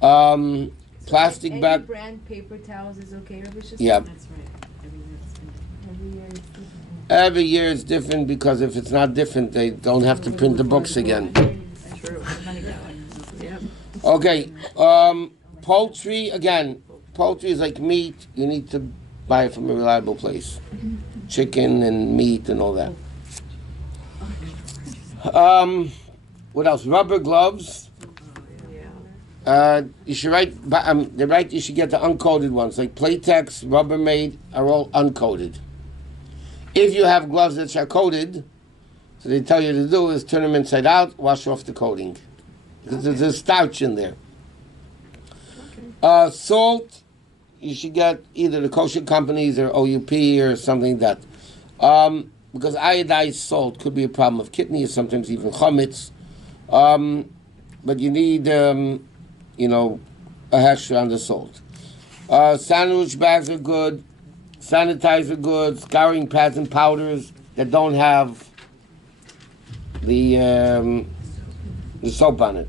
Plastic Any bag. brand paper towels is okay, Rabbi Shusterman? Yeah. That's right. Every year it's different. Every year is different because if it's not different, they don't have to print the books again. True. Yep. Okay, poultry, again, poultry is like meat. You need to buy it from a reliable place. Chicken and meat and all that. What else? Rubber gloves. You should they're right, you should get the uncoated ones. Like Playtex, Rubbermaid are all uncoated. If you have gloves that are coated, so they tell you to do is turn them inside out, wash off the coating. Because there's a starch in there. Salt, you should get either the kosher companies or OUP or something like that. Because iodized salt could be a problem of kidney or sometimes even chametz. But you need, a hechsher on the salt. Sandwich bags are good. Sanitizer good. Scouring pads and powders that don't have the soap on it.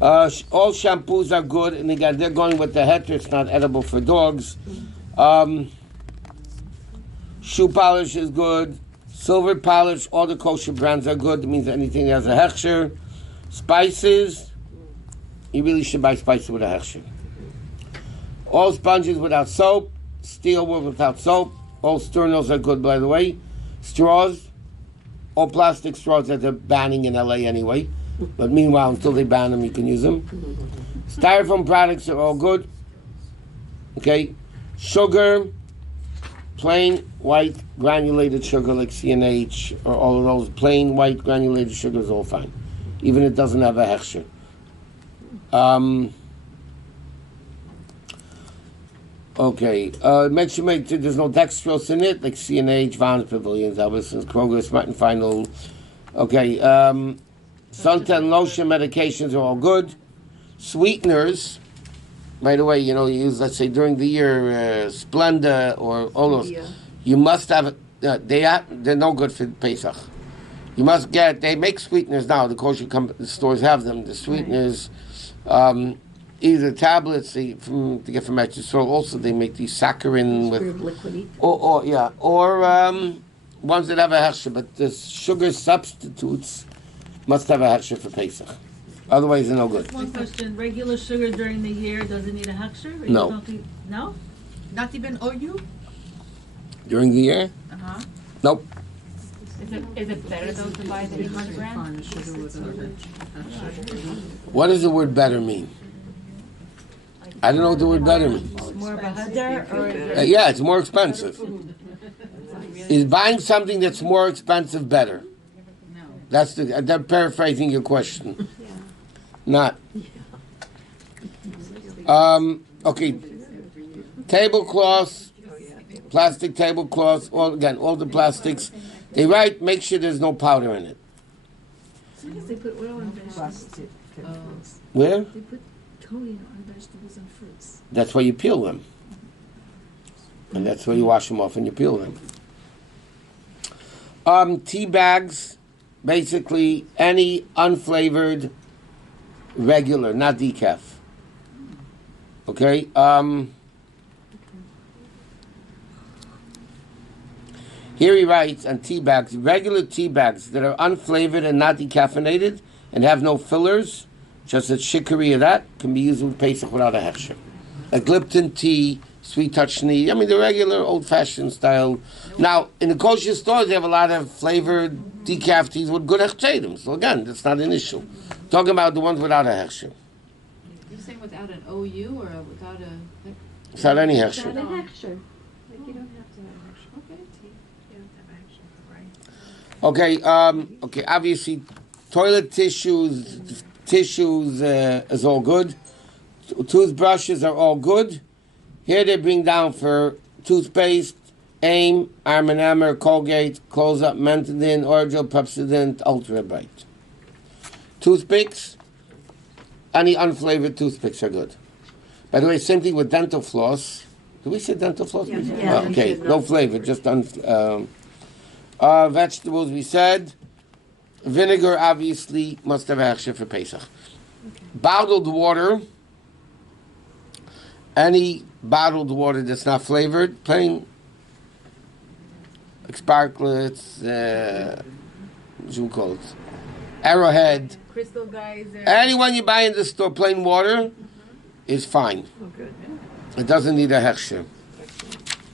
All shampoos are good, and again, they're going with the heter. It's not edible for dogs. Shoe polish is good. Silver polish, all the kosher brands are good. That means anything that has a hechsher. Spices, you really should buy spices with a hechsher. All sponges without soap. Steel wool without soap. All sternals are good, by the way. Straws, all plastic straws that they're banning in LA anyway. But meanwhile, until they ban them, you can use them. Styrofoam products are all good. Okay. Sugar, plain white granulated sugar like CNH or all of those plain white granulated sugar is all fine. Even if it doesn't have a hechsher. Okay. Make sure there's no dextrose in it, like CNH, Vons, Pavilions, Albertsons, Kroger, Smart and Final. Okay. Suntan lotion medications are all good. Sweeteners, by the way, you use, let's say, during the year, Splenda or all those. Yeah. You must have, they're no good for Pesach. You must they make sweeteners now. The kosher stores have them. The sweeteners, either tablets to get from Eretz also they make these saccharin with, or ones that have a hechsher. But the sugar substitutes must have a hechsher for Pesach. Otherwise, they're no good. One question: regular sugar during the year doesn't need a hechsher? No. No. Not even OU? During the year? Uh-huh. Nope. Is it better though to buy the different brand? What does the word better mean? I don't know what the word better means. More of a header or Yeah, it's more expensive. Is buying something that's more expensive better? No. They're paraphrasing your question. Not. Okay. Tablecloths, plastic tablecloths, all the plastics. They write, make sure there's no powder in it. Sometimes they put oil on vegetables. Where? They put coating on vegetables and fruits. That's why you peel them. And that's why you wash them off and you peel them. Tea bags, basically any unflavored, regular, not decaf. Okay? Here he writes on tea bags, regular tea bags that are unflavored and not decaffeinated and have no fillers, just a chicory of that, can be used with Pesach without a hechsher. Like Lipton tea, Sweet Touch Knee, the regular old-fashioned style. Now, in the kosher stores, they have a lot of flavored decaf teas with good hechsherim. So again, that's not an issue. Talking about the ones without a hechsher. You're saying without an OU or without a... Without any hechsher. Without an hechsher. Like you don't have to have an hechsher. Okay. Okay, obviously, toilet tissues is all good. Toothbrushes are all good. Here they bring down for toothpaste, Aim, Arm & Hammer, Colgate, Close-Up, Mentadin, Orajel, Pepsodent, Ultra Bright. Toothpicks, any unflavored toothpicks are good. By the way, same thing with dental floss. Did we say dental floss? Yeah. Okay, no flavor, just vegetables we said. Vinegar obviously must have a hechsher for Pesach. Bottled water, any bottled water that's not flavored, plain, like sparklets, what you call it, Arrowhead, Crystal geyser. anyone you buy in the store, plain water, is fine. Oh, good. It doesn't need a hechsher.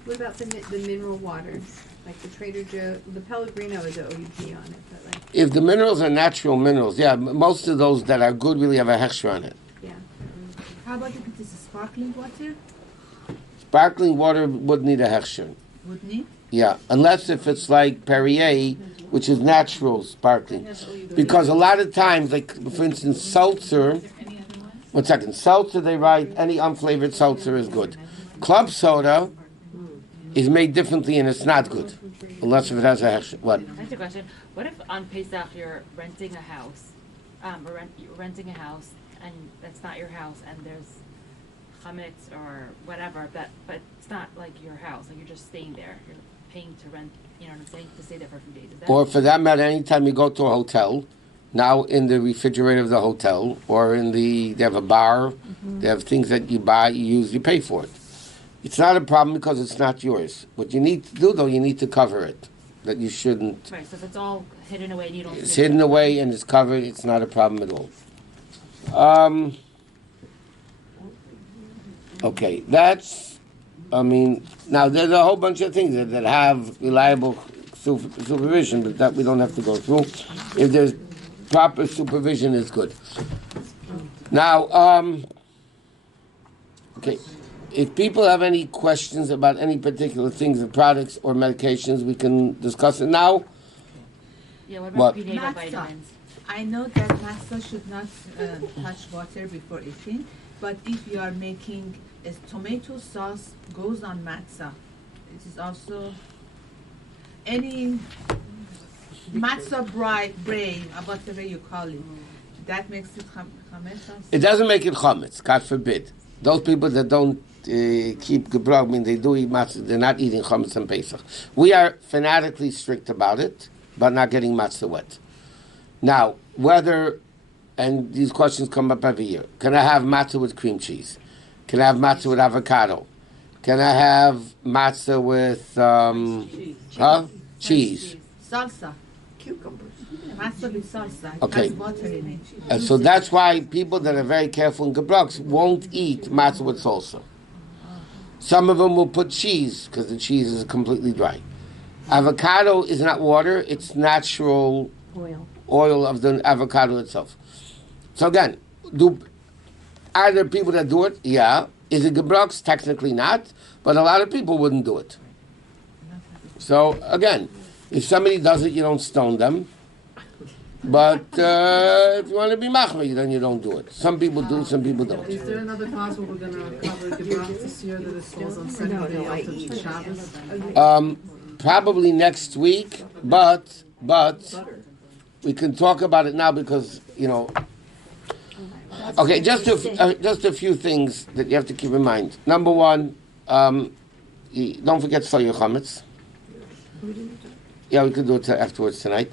What about the mineral waters? Like the Trader Joe, the Pellegrino is a OUP on it, but like, If the minerals are natural minerals, yeah, most of those that are good really have a hechsher on it. yeah. How about if it is a sparkling water? Sparkling water would need a hechsher. Wouldn't it? Yeah, unless if it's like Perrier, which is natural sparkling. Because a lot of times, like for instance, seltzer, one second, seltzer they write, any unflavored seltzer is good. Club soda is made differently and it's not good. Unless if it has a hechsher. What? That's a question. What if on Pesach you're renting a house, you're renting a house, and that's not your house, and there's chametz or whatever, but it's not like your house, like you're just staying there. You're paying to rent, you know what I'm saying, to stay there for a few days. Is that Or for that matter, anytime you go to a hotel, now in the refrigerator of the hotel, or they have a bar, they have things that you buy, you use, you pay for it. It's not a problem because it's not yours. What you need to do, though, you need to cover it. That you shouldn't. right? So if it's all hidden away and you don't. It's see it. hidden away and it's covered. It's not a problem at all. Okay, that's. I mean, now there's a whole bunch of things that have reliable supervision, but that we don't have to go through. If there's proper supervision, is good. Now, okay. If people have any questions about any particular things or products or medications, we can discuss it now. Yeah. What What? about prenatal Matzah. vitamins? I know that matzah should not touch water before eating, but if you are making a tomato sauce goes on matzah, it is also any matzah brain, or whatever you call it, that makes it chametz. It doesn't make it chametz, God forbid. Those people that don't keep gebrach, I mean, they do eat matzah, they're not eating chametz and Pesach. We are fanatically strict about it, but not getting matzah wet. Now, whether, and these questions come up every year, can I have matzah with cream cheese? Can I have matzah with avocado? Can I have matzah with, cheese? Salsa. Cucumbers. Matzah with salsa. It Okay. has butter in it. And so that's why people that are very careful in gebrachs won't eat matzah with salsa. Some of them will put cheese, because the cheese is completely dry. Avocado is not water, it's natural oil of the avocado itself. So again, are there people that do it? Yeah. Is it gebrachs? Technically not, but a lot of people wouldn't do it. So again, if somebody does it, you don't stone them. But if you want to be machmir, then you don't do it. Some people do, some people don't. Is there another class where we're going to cover gebrach this year that it falls on second day after Shabbos? Probably next week, but we can talk about it now because, you know. Okay, just a few things that you have to keep in mind. Number one, don't forget to sell your chametz. Yeah, we could do it afterwards tonight.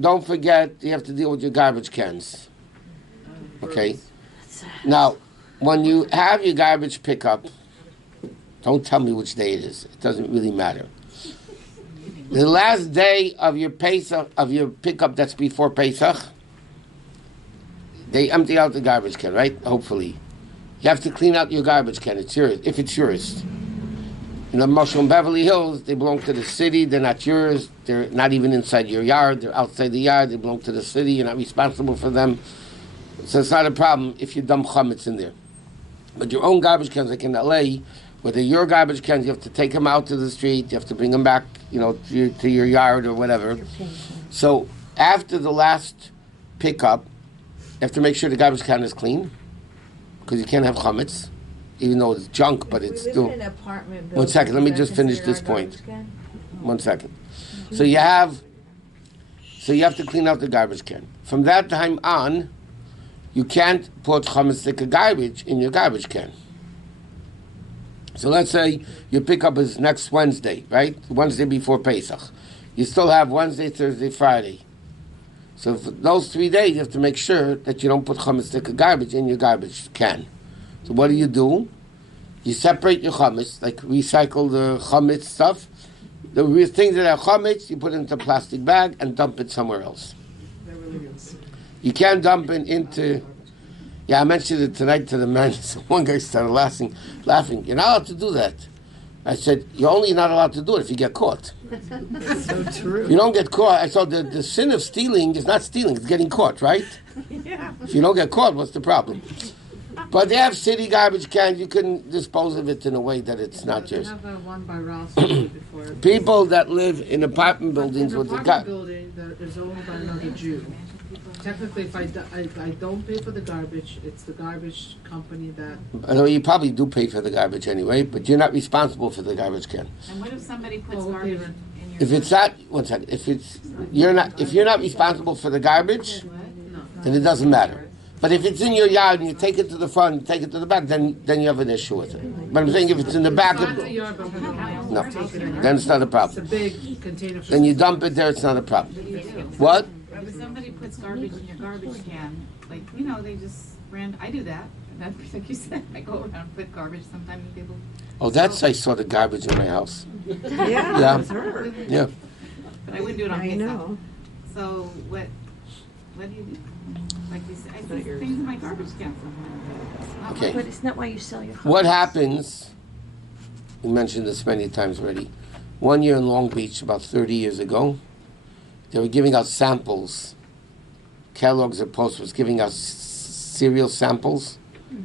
Don't forget, you have to deal with your garbage cans. Okay? Now, when you have your garbage pickup, don't tell me which day it is. It doesn't really matter. The last day of your Pesach, of your pickup that's before Pesach, they empty out the garbage can, right? Hopefully. You have to clean out your garbage can. It's yours, if it's yours. In the Mushroom Beverly Hills, they belong to the city. They're not yours. They're not even inside your yard. They're outside the yard. They belong to the city. You're not responsible for them. So it's not a problem if you dump chametz in there. But your own garbage cans, like in LA, whether your garbage cans, you have to take them out to the street. You have to bring them back, to your yard or whatever. So after the last pickup, you have to make sure the garbage can is clean, because you can't have chametz. Even though it's junk, but it's still. In an apartment building, 1 second, let me just finish this point. 1 second. So you have to clean out the garbage can. From that time on, you can't put chametz garbage in your garbage can. So let's say your pickup is next Wednesday, right? Wednesday before Pesach. You still have Wednesday, Thursday, Friday. So for those 3 days, you have to make sure that you don't put chametz stick of garbage in your garbage can. So what do? You separate your chametz, like recycle the chametz stuff. The things that are chametz, you put it into a plastic bag and dump it somewhere else. That really is. You can't dump it into... Yeah, I mentioned it tonight to the men. So one guy started laughing. You're not allowed to do that. I said, you're only not allowed to do it if you get caught. That's so true. If you don't get caught, I thought the sin of stealing is not stealing, it's getting caught, right? Yeah. If you don't get caught, what's the problem? But they have city garbage cans, you can dispose of it in a way that it's not They yours. have one by Rouse before. People that live in apartment buildings In with an the apartment building that is owned by another Jew. Technically, if I don't pay for the garbage, it's the garbage company that. I know you probably do pay for the garbage anyway, but you're not responsible for the garbage can. And what if somebody puts Oh, okay, garbage then. in your? If it's not, one second, if you're not responsible for the garbage, then it doesn't matter. But if it's in your yard and you take it to the front, and take it to the back, then you have an issue with it. But I'm saying if it's in the back, It's not in the yard, but we don't no, take it anywhere. then it's not a It's a problem. big container. Then you dump it there, it's not a problem. What? If somebody puts garbage in your garbage can, like, you know, they just I do that. And that's like you said, I go around and put garbage sometimes people. Oh, that's I saw the garbage in my house. Yeah, Yeah. that was her. Yeah. But I wouldn't do it on I Pesach. know. So what do you do? Like you said, I see things in my garbage can sometimes. Okay. But isn't that why you sell your house? What happens, we mentioned this many times already, one year in Long Beach, about 30 years ago, they were giving out samples. Kellogg's or Post was giving out cereal samples,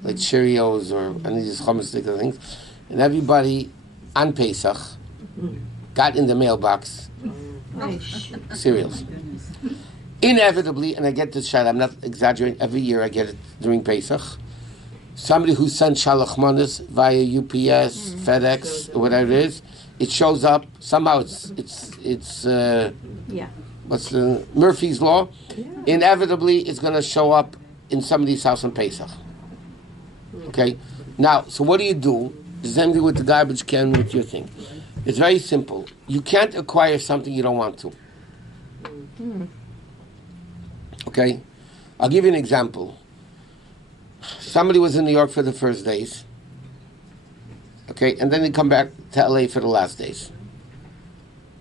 like Cheerios or any of these hummus sticker things. And everybody on Pesach got in the mailbox cereals. Inevitably, and I get this shot, I'm not exaggerating, every year I get it during Pesach. Somebody who sent shalach manos via UPS, FedEx, or whatever it is, it shows up, somehow it's Yeah. what's the Murphy's Law? Inevitably, it's going to show up in somebody's house on Pesach. Okay? Now, so what do? The same thing with the garbage can with your thing. It's very simple. You can't acquire something you don't want to. Okay? I'll give you an example. Somebody was in New York for the first days. Okay? And then they come back to LA for the last days.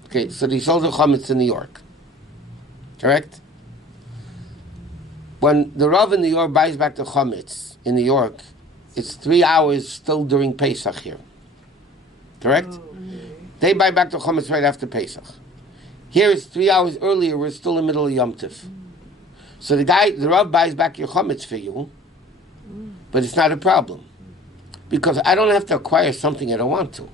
Okay? So they sold the chametz in New York. Correct? When the Rav in New York buys back the chametz in New York, it's 3 hours still during Pesach here. Correct? They buy back the chametz right after Pesach. Here it's 3 hours earlier, we're still in the middle of Yom Tov. So the Rav buys back your chametz for you, but it's not a problem. Because I don't have to acquire something I don't want to.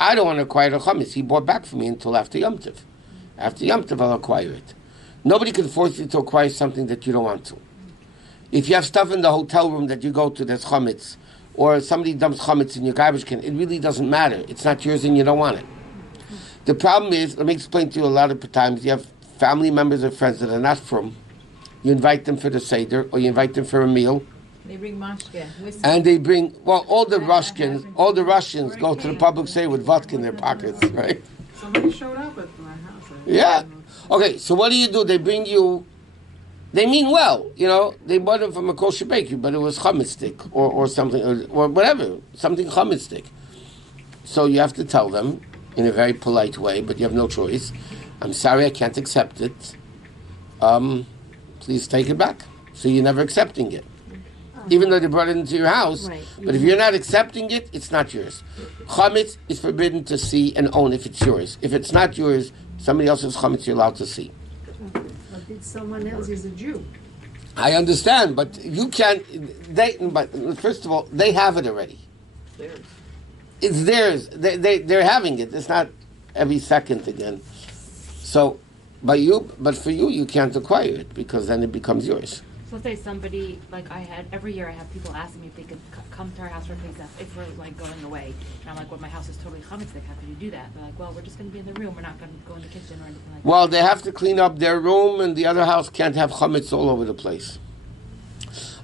I don't want to acquire the chametz he bought back for me until after Yom Tov. After Yom Tov, I'll acquire it. Nobody can force you to acquire something that you don't want to. If you have stuff in the hotel room that you go to that's chametz, or somebody dumps chametz in your garbage can, it really doesn't matter. It's not yours and you don't want it. The problem is, let me explain to you a lot of times, you have family members or friends that are not from. You invite them for the Seder, or you invite them for a meal, They bring mashke, whiskey. and they bring, all the Russians go to the public Seder with vodka in their pockets, right? Somebody showed up at my house. Yeah. Okay, so what do? They bring you, they mean well, they bought it from a kosher bakery, but it was chametz stick or something, or whatever, something chametz stick. So you have to tell them in a very polite way, but you have no choice. I'm sorry, I can't accept it. Please take it back. So you're never accepting it. Even though they brought it into your house, Right. but if you're not accepting it, it's not yours. Chametz is forbidden to see and own if it's yours. If it's not yours, somebody else's chametz you're allowed to see. But did someone else is a Jew? I understand, but you can't. But first of all, they have it already. Theirs. It's theirs. They're having it. It's not every second again. So, but for you, you can't acquire it because then it becomes yours. So say somebody, like every year I have people asking me if they could come to our house for Pesach if we're like going away. And I'm like, well, my house is totally chametz, how can you do that? They're like, well, we're just going to be in the room. We're not going to go in the kitchen or anything like that. Well, they have to clean up their room, and the other house can't have chametz all over the place.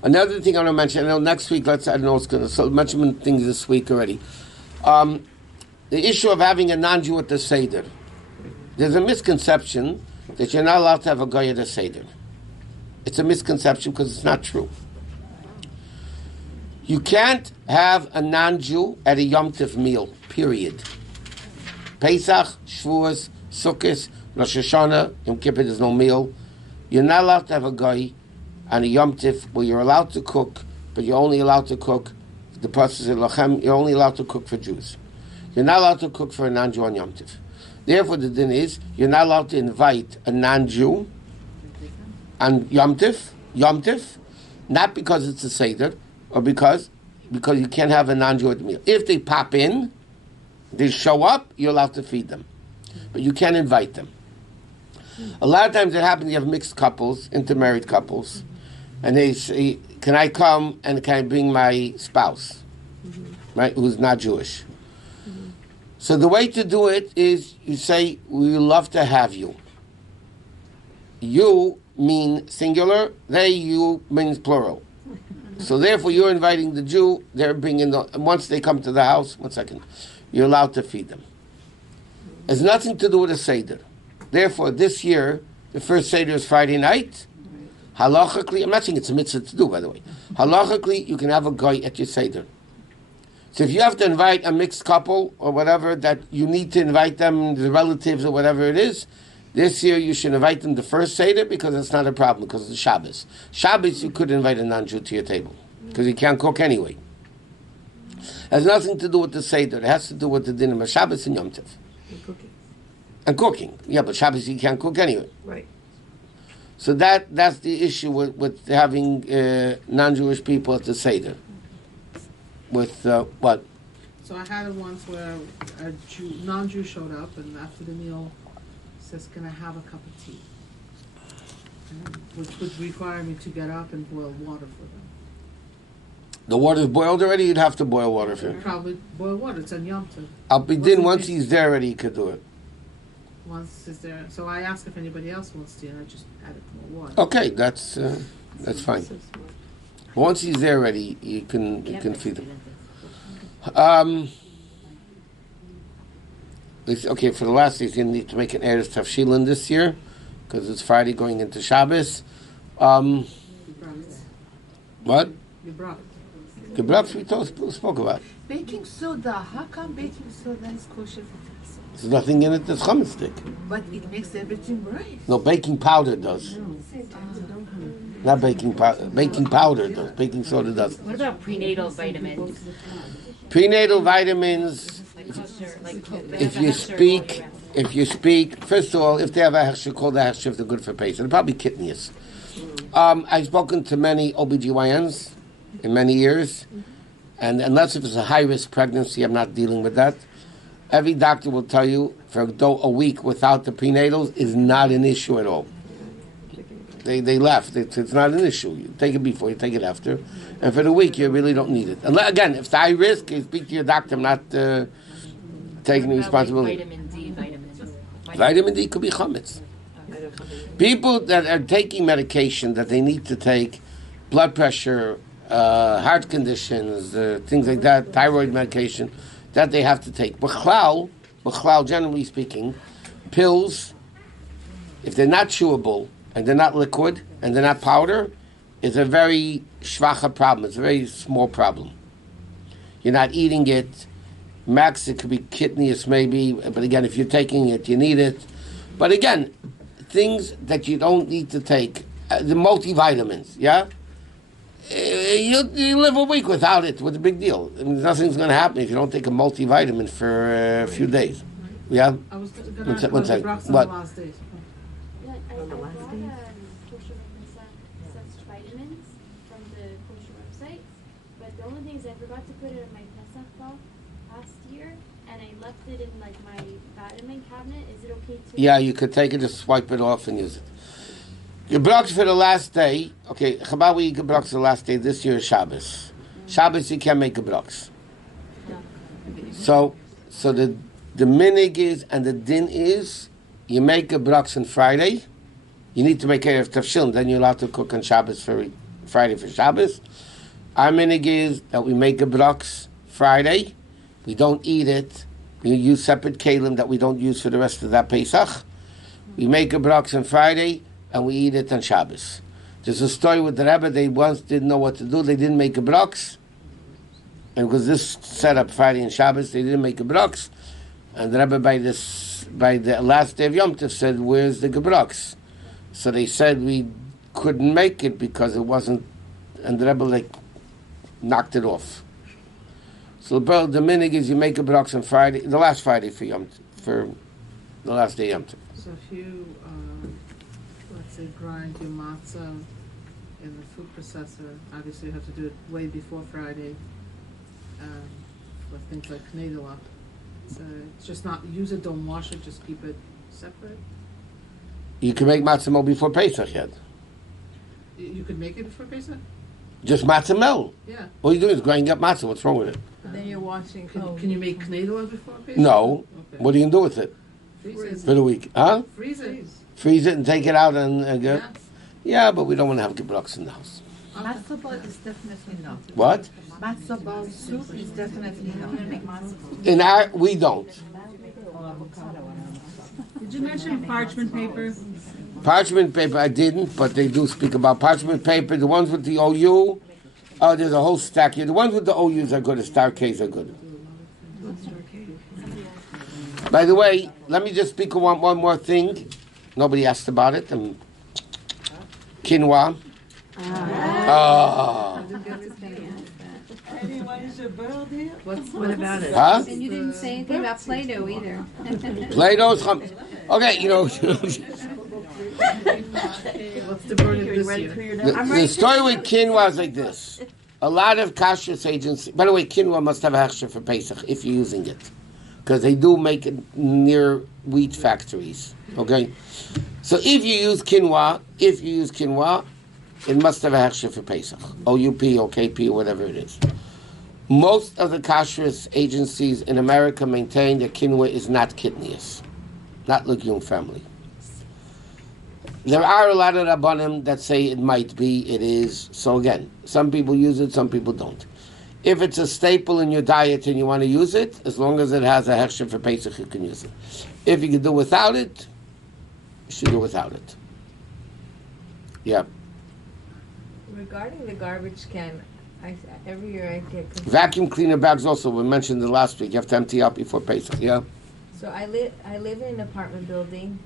Another thing I want to mention, I know next week, I don't know what's going to, so mention things this week already. The issue of having a non-Jew at the Seder. There's a misconception that you're not allowed to have a guy at a Seder. It's a misconception because it's not true. You can't have a non-Jew at a Yom Tov meal, period. Pesach, Shavuos, Sukkot, Rosh Hashanah, Yom Kippur, there's no meal. You're not allowed to have a guy on a Yom Tov where you're allowed to cook, but you're only allowed to cook, the process of Lachem, you're only allowed to cook for Jews. You're not allowed to cook for a non-Jew on Yom Tov. Therefore, the din is, you're not allowed to invite a non-Jew on Yom Tov, not because it's a Seder, or because you can't have a non-Jew at the meal. If they pop in, they show up, you're allowed to feed them. But you can't invite them. A lot of times it happens you have mixed couples, intermarried couples, and they say, can I come and can I bring my spouse, right, who's not Jewish? So the way to do it is you say, we would love to have you. You mean singular, you means plural. So therefore you're inviting the Jew, they're bringing once they come to the house, you're allowed to feed them. It has nothing to do with a Seder. Therefore this year, the first Seder is Friday night. Halachically, I'm not saying it's a mitzvah to do, by the way. Halachically, you can have a guy at your Seder. So if you have to invite a mixed couple or whatever that you need to invite them, the relatives or whatever it is, this year you should invite them the first Seder because it's not a problem because it's Shabbos. Shabbos you could invite a non-Jew to your table because he can't cook anyway. It has nothing to do with the Seder. It has to do with the dinner of Shabbos and Yom Tov. And cooking. Yeah, but Shabbos you can't cook anyway. Right. So that's the issue with having non-Jewish people at the Seder. With what? So I had it once where a non-Jew showed up, and after the meal, says, "Can I have a cup of tea?" Which would require me to get up and boil water for them. The water's boiled already. You'd have to boil water for him. Probably boil water. It's on Yom Tov. I'll be din once he's there already. He could do it. Once he's there, so I asked if anybody else wants tea, and I just added more water. Okay, that's fine. Once he's there already, you can feed him. Okay, for the last days, you need to make an Eretz Tavshilin this year, because it's Friday going into Shabbos. What? Gebrach we spoke about. Baking soda. How come baking soda is kosher for Passover? There's nothing in it that's chametz stick. But it makes everything right. No, baking powder does. Not baking powder. Baking powder does. Baking soda does. What about prenatal vitamins? Prenatal vitamins. Like kosher, If you speak, first of all, if they have a hechsher called a hechsher, they're good for patients. They're probably kidneys. I've spoken to many OBGYNs in many years, and unless if it's a high-risk pregnancy, I'm not dealing with that. Every doctor will tell you for a week without the prenatals is not an issue at all. They left. It's not an issue. You take it before, you take it after. And for the week, you really don't need it. Again, if it's high risk, you speak to your doctor. I'm not taking the responsibility. Vitamin D vitamins. Vitamin D could be chametz. People that are taking medication that they need to take, blood pressure, heart conditions, things like that, thyroid medication, that they have to take. B'chlal, generally speaking, pills, if they're not chewable, and they're not liquid, and they're not powder, is a very schwacha problem. It's a very small problem. You're not eating it. Max, it could be kidneys maybe, but again, if you're taking it, you need it. But again, things that you don't need to take, the multivitamins, yeah? You live a week without it. What's the big deal? I mean, nothing's going to happen if you don't take a multivitamin for a few days. Yeah? I was going to ask One second. What? the last days. Yeah, I bought kosher such vitamins from the kosher website, but the only thing is I forgot to put it in my Pesach box last year, and I left it in like my vitamin cabinet. Is it okay to? Yeah, you could take it, just swipe it off and use it. Gebrach for the last day. Okay, Chabad we eat gebrach for the last day. This year is Shabbos. Shabbos you can't make gebrachs. So the minig is and the din is you make gebrachs on Friday. You need to make Erev Tavshilin, then you're allowed to cook on Shabbos for Friday for Shabbos. Our minig is that we make gebrachs Friday. We don't eat it. We use separate kalim that we don't use for the rest of that Pesach. We make a brachs on Friday, and we eat it on Shabbos. There's a story with the Rebbe. They once didn't know what to do. They didn't make a brachs. And because this set up Friday and Shabbos, they didn't make a brachs. And the Rebbe by the last day of Yom Tov said, "Where's the gebrachs?" So they said we couldn't make it because it wasn't, and the Rebbe knocked it off. So the minig is you make a brachs on Friday, the last Friday for the last day of Yom Tov. So if you, let's say, grind your matzah in the food processor, obviously you have to do it way before Friday, for things like knedela. So it's just not use it, don't wash it, just keep it separate. You can make matzah mel before Pesach yet. You could make it before Pesach? Just matzah mel. Yeah. All you're doing is grinding up matzah. What's wrong with it? Then you're washing. Can you make knedela before Pesach? No. Okay. What are you gonna do with it Freeze for the week? Huh? Freeze it. Freeze it and take it out and go. Yeah. Yeah, but we don't want to have gebrachs in the house. Matzah ball is definitely not. What? Matzah ball soup is definitely not. In our, we don't. Did you mention parchment paper? Parchment paper, I didn't, but they do speak about parchment paper. The ones with the OU, oh, there's a whole stack here. The ones with the OUs are good. The Starcades are good. By the way, let me just speak on one more thing. Nobody asked about it. Quinoa. Oh. What about it? Huh? And you didn't say anything about Play-Doh either. Play-Doh's okay, you know. What's the burden this year? The story with quinoa is like this. A lot of kashrus agencies, by the way, quinoa must have a hechsher for Pesach if you're using it. Because they do make it near wheat factories. Okay? So if you use quinoa, it must have a hechsher for Pesach. OUP or KP or whatever it is. Most of the kashrus agencies in America maintain that quinoa is not kitnius, not legume family. There are a lot of rabbanim that say it might be, it is. So again, some people use it, some people don't. If it's a staple in your diet and you want to use it, as long as it has a hechsher for Pesach, you can use it. If you can do without it, you should do without it. Yeah. Regarding the garbage can, every year I get confused. Vacuum cleaner bags also, we mentioned it last week. You have to empty out before Pesach, yeah? So I live in an apartment building.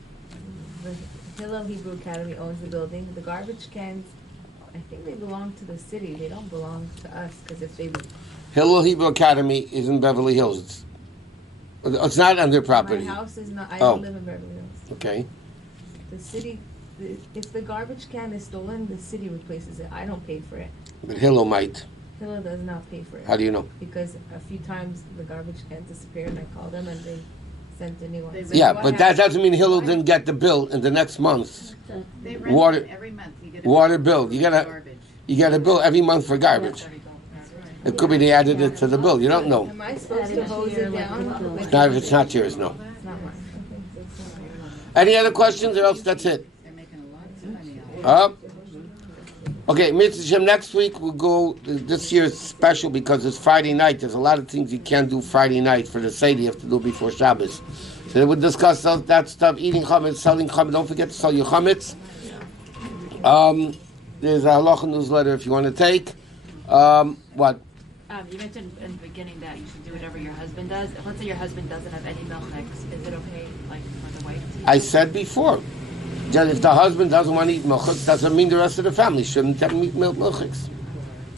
The Hillel Hebrew Academy owns the building. The garbage cans, I think they belong to the city. They don't belong to us, because if they... Hillel Hebrew Academy is in Beverly Hills. It's not on their property. My house is not... I don't live in Beverly Hills. Okay. The city... If the garbage can is stolen, the city replaces it. I don't pay for it. But Hillel might. Hillel does not pay for it. How do you know? Because a few times the garbage can disappeared and I called them and they sent a new one. Yeah, but that doesn't mean Hillel didn't get the bill in the next month. They Water- rent it every month. You get a Water bill. You garbage. get a bill every month for garbage. It could be they added it to the bill. You don't know. Am I supposed to hose it down? Not if it's not yours, no. It's not mine. Any other questions or else that's it? They're making a lot of money out Okay, Mitzvah Shem, next week we'll go, this year's special because it's Friday night. There's a lot of things you can't do Friday night for the Seder. You have to do before Shabbos. So we'll discuss that stuff, eating chametz, selling chametz. Don't forget to sell your chametz. There's a halacha newsletter if you want to take. What? You mentioned in the beginning that you should do whatever your husband does. If let's say your husband doesn't have any milchiks, is it okay, like, for the wife to eat? I said before, that if the husband doesn't want to eat milchiks, doesn't mean the rest of the family shouldn't have milchiks.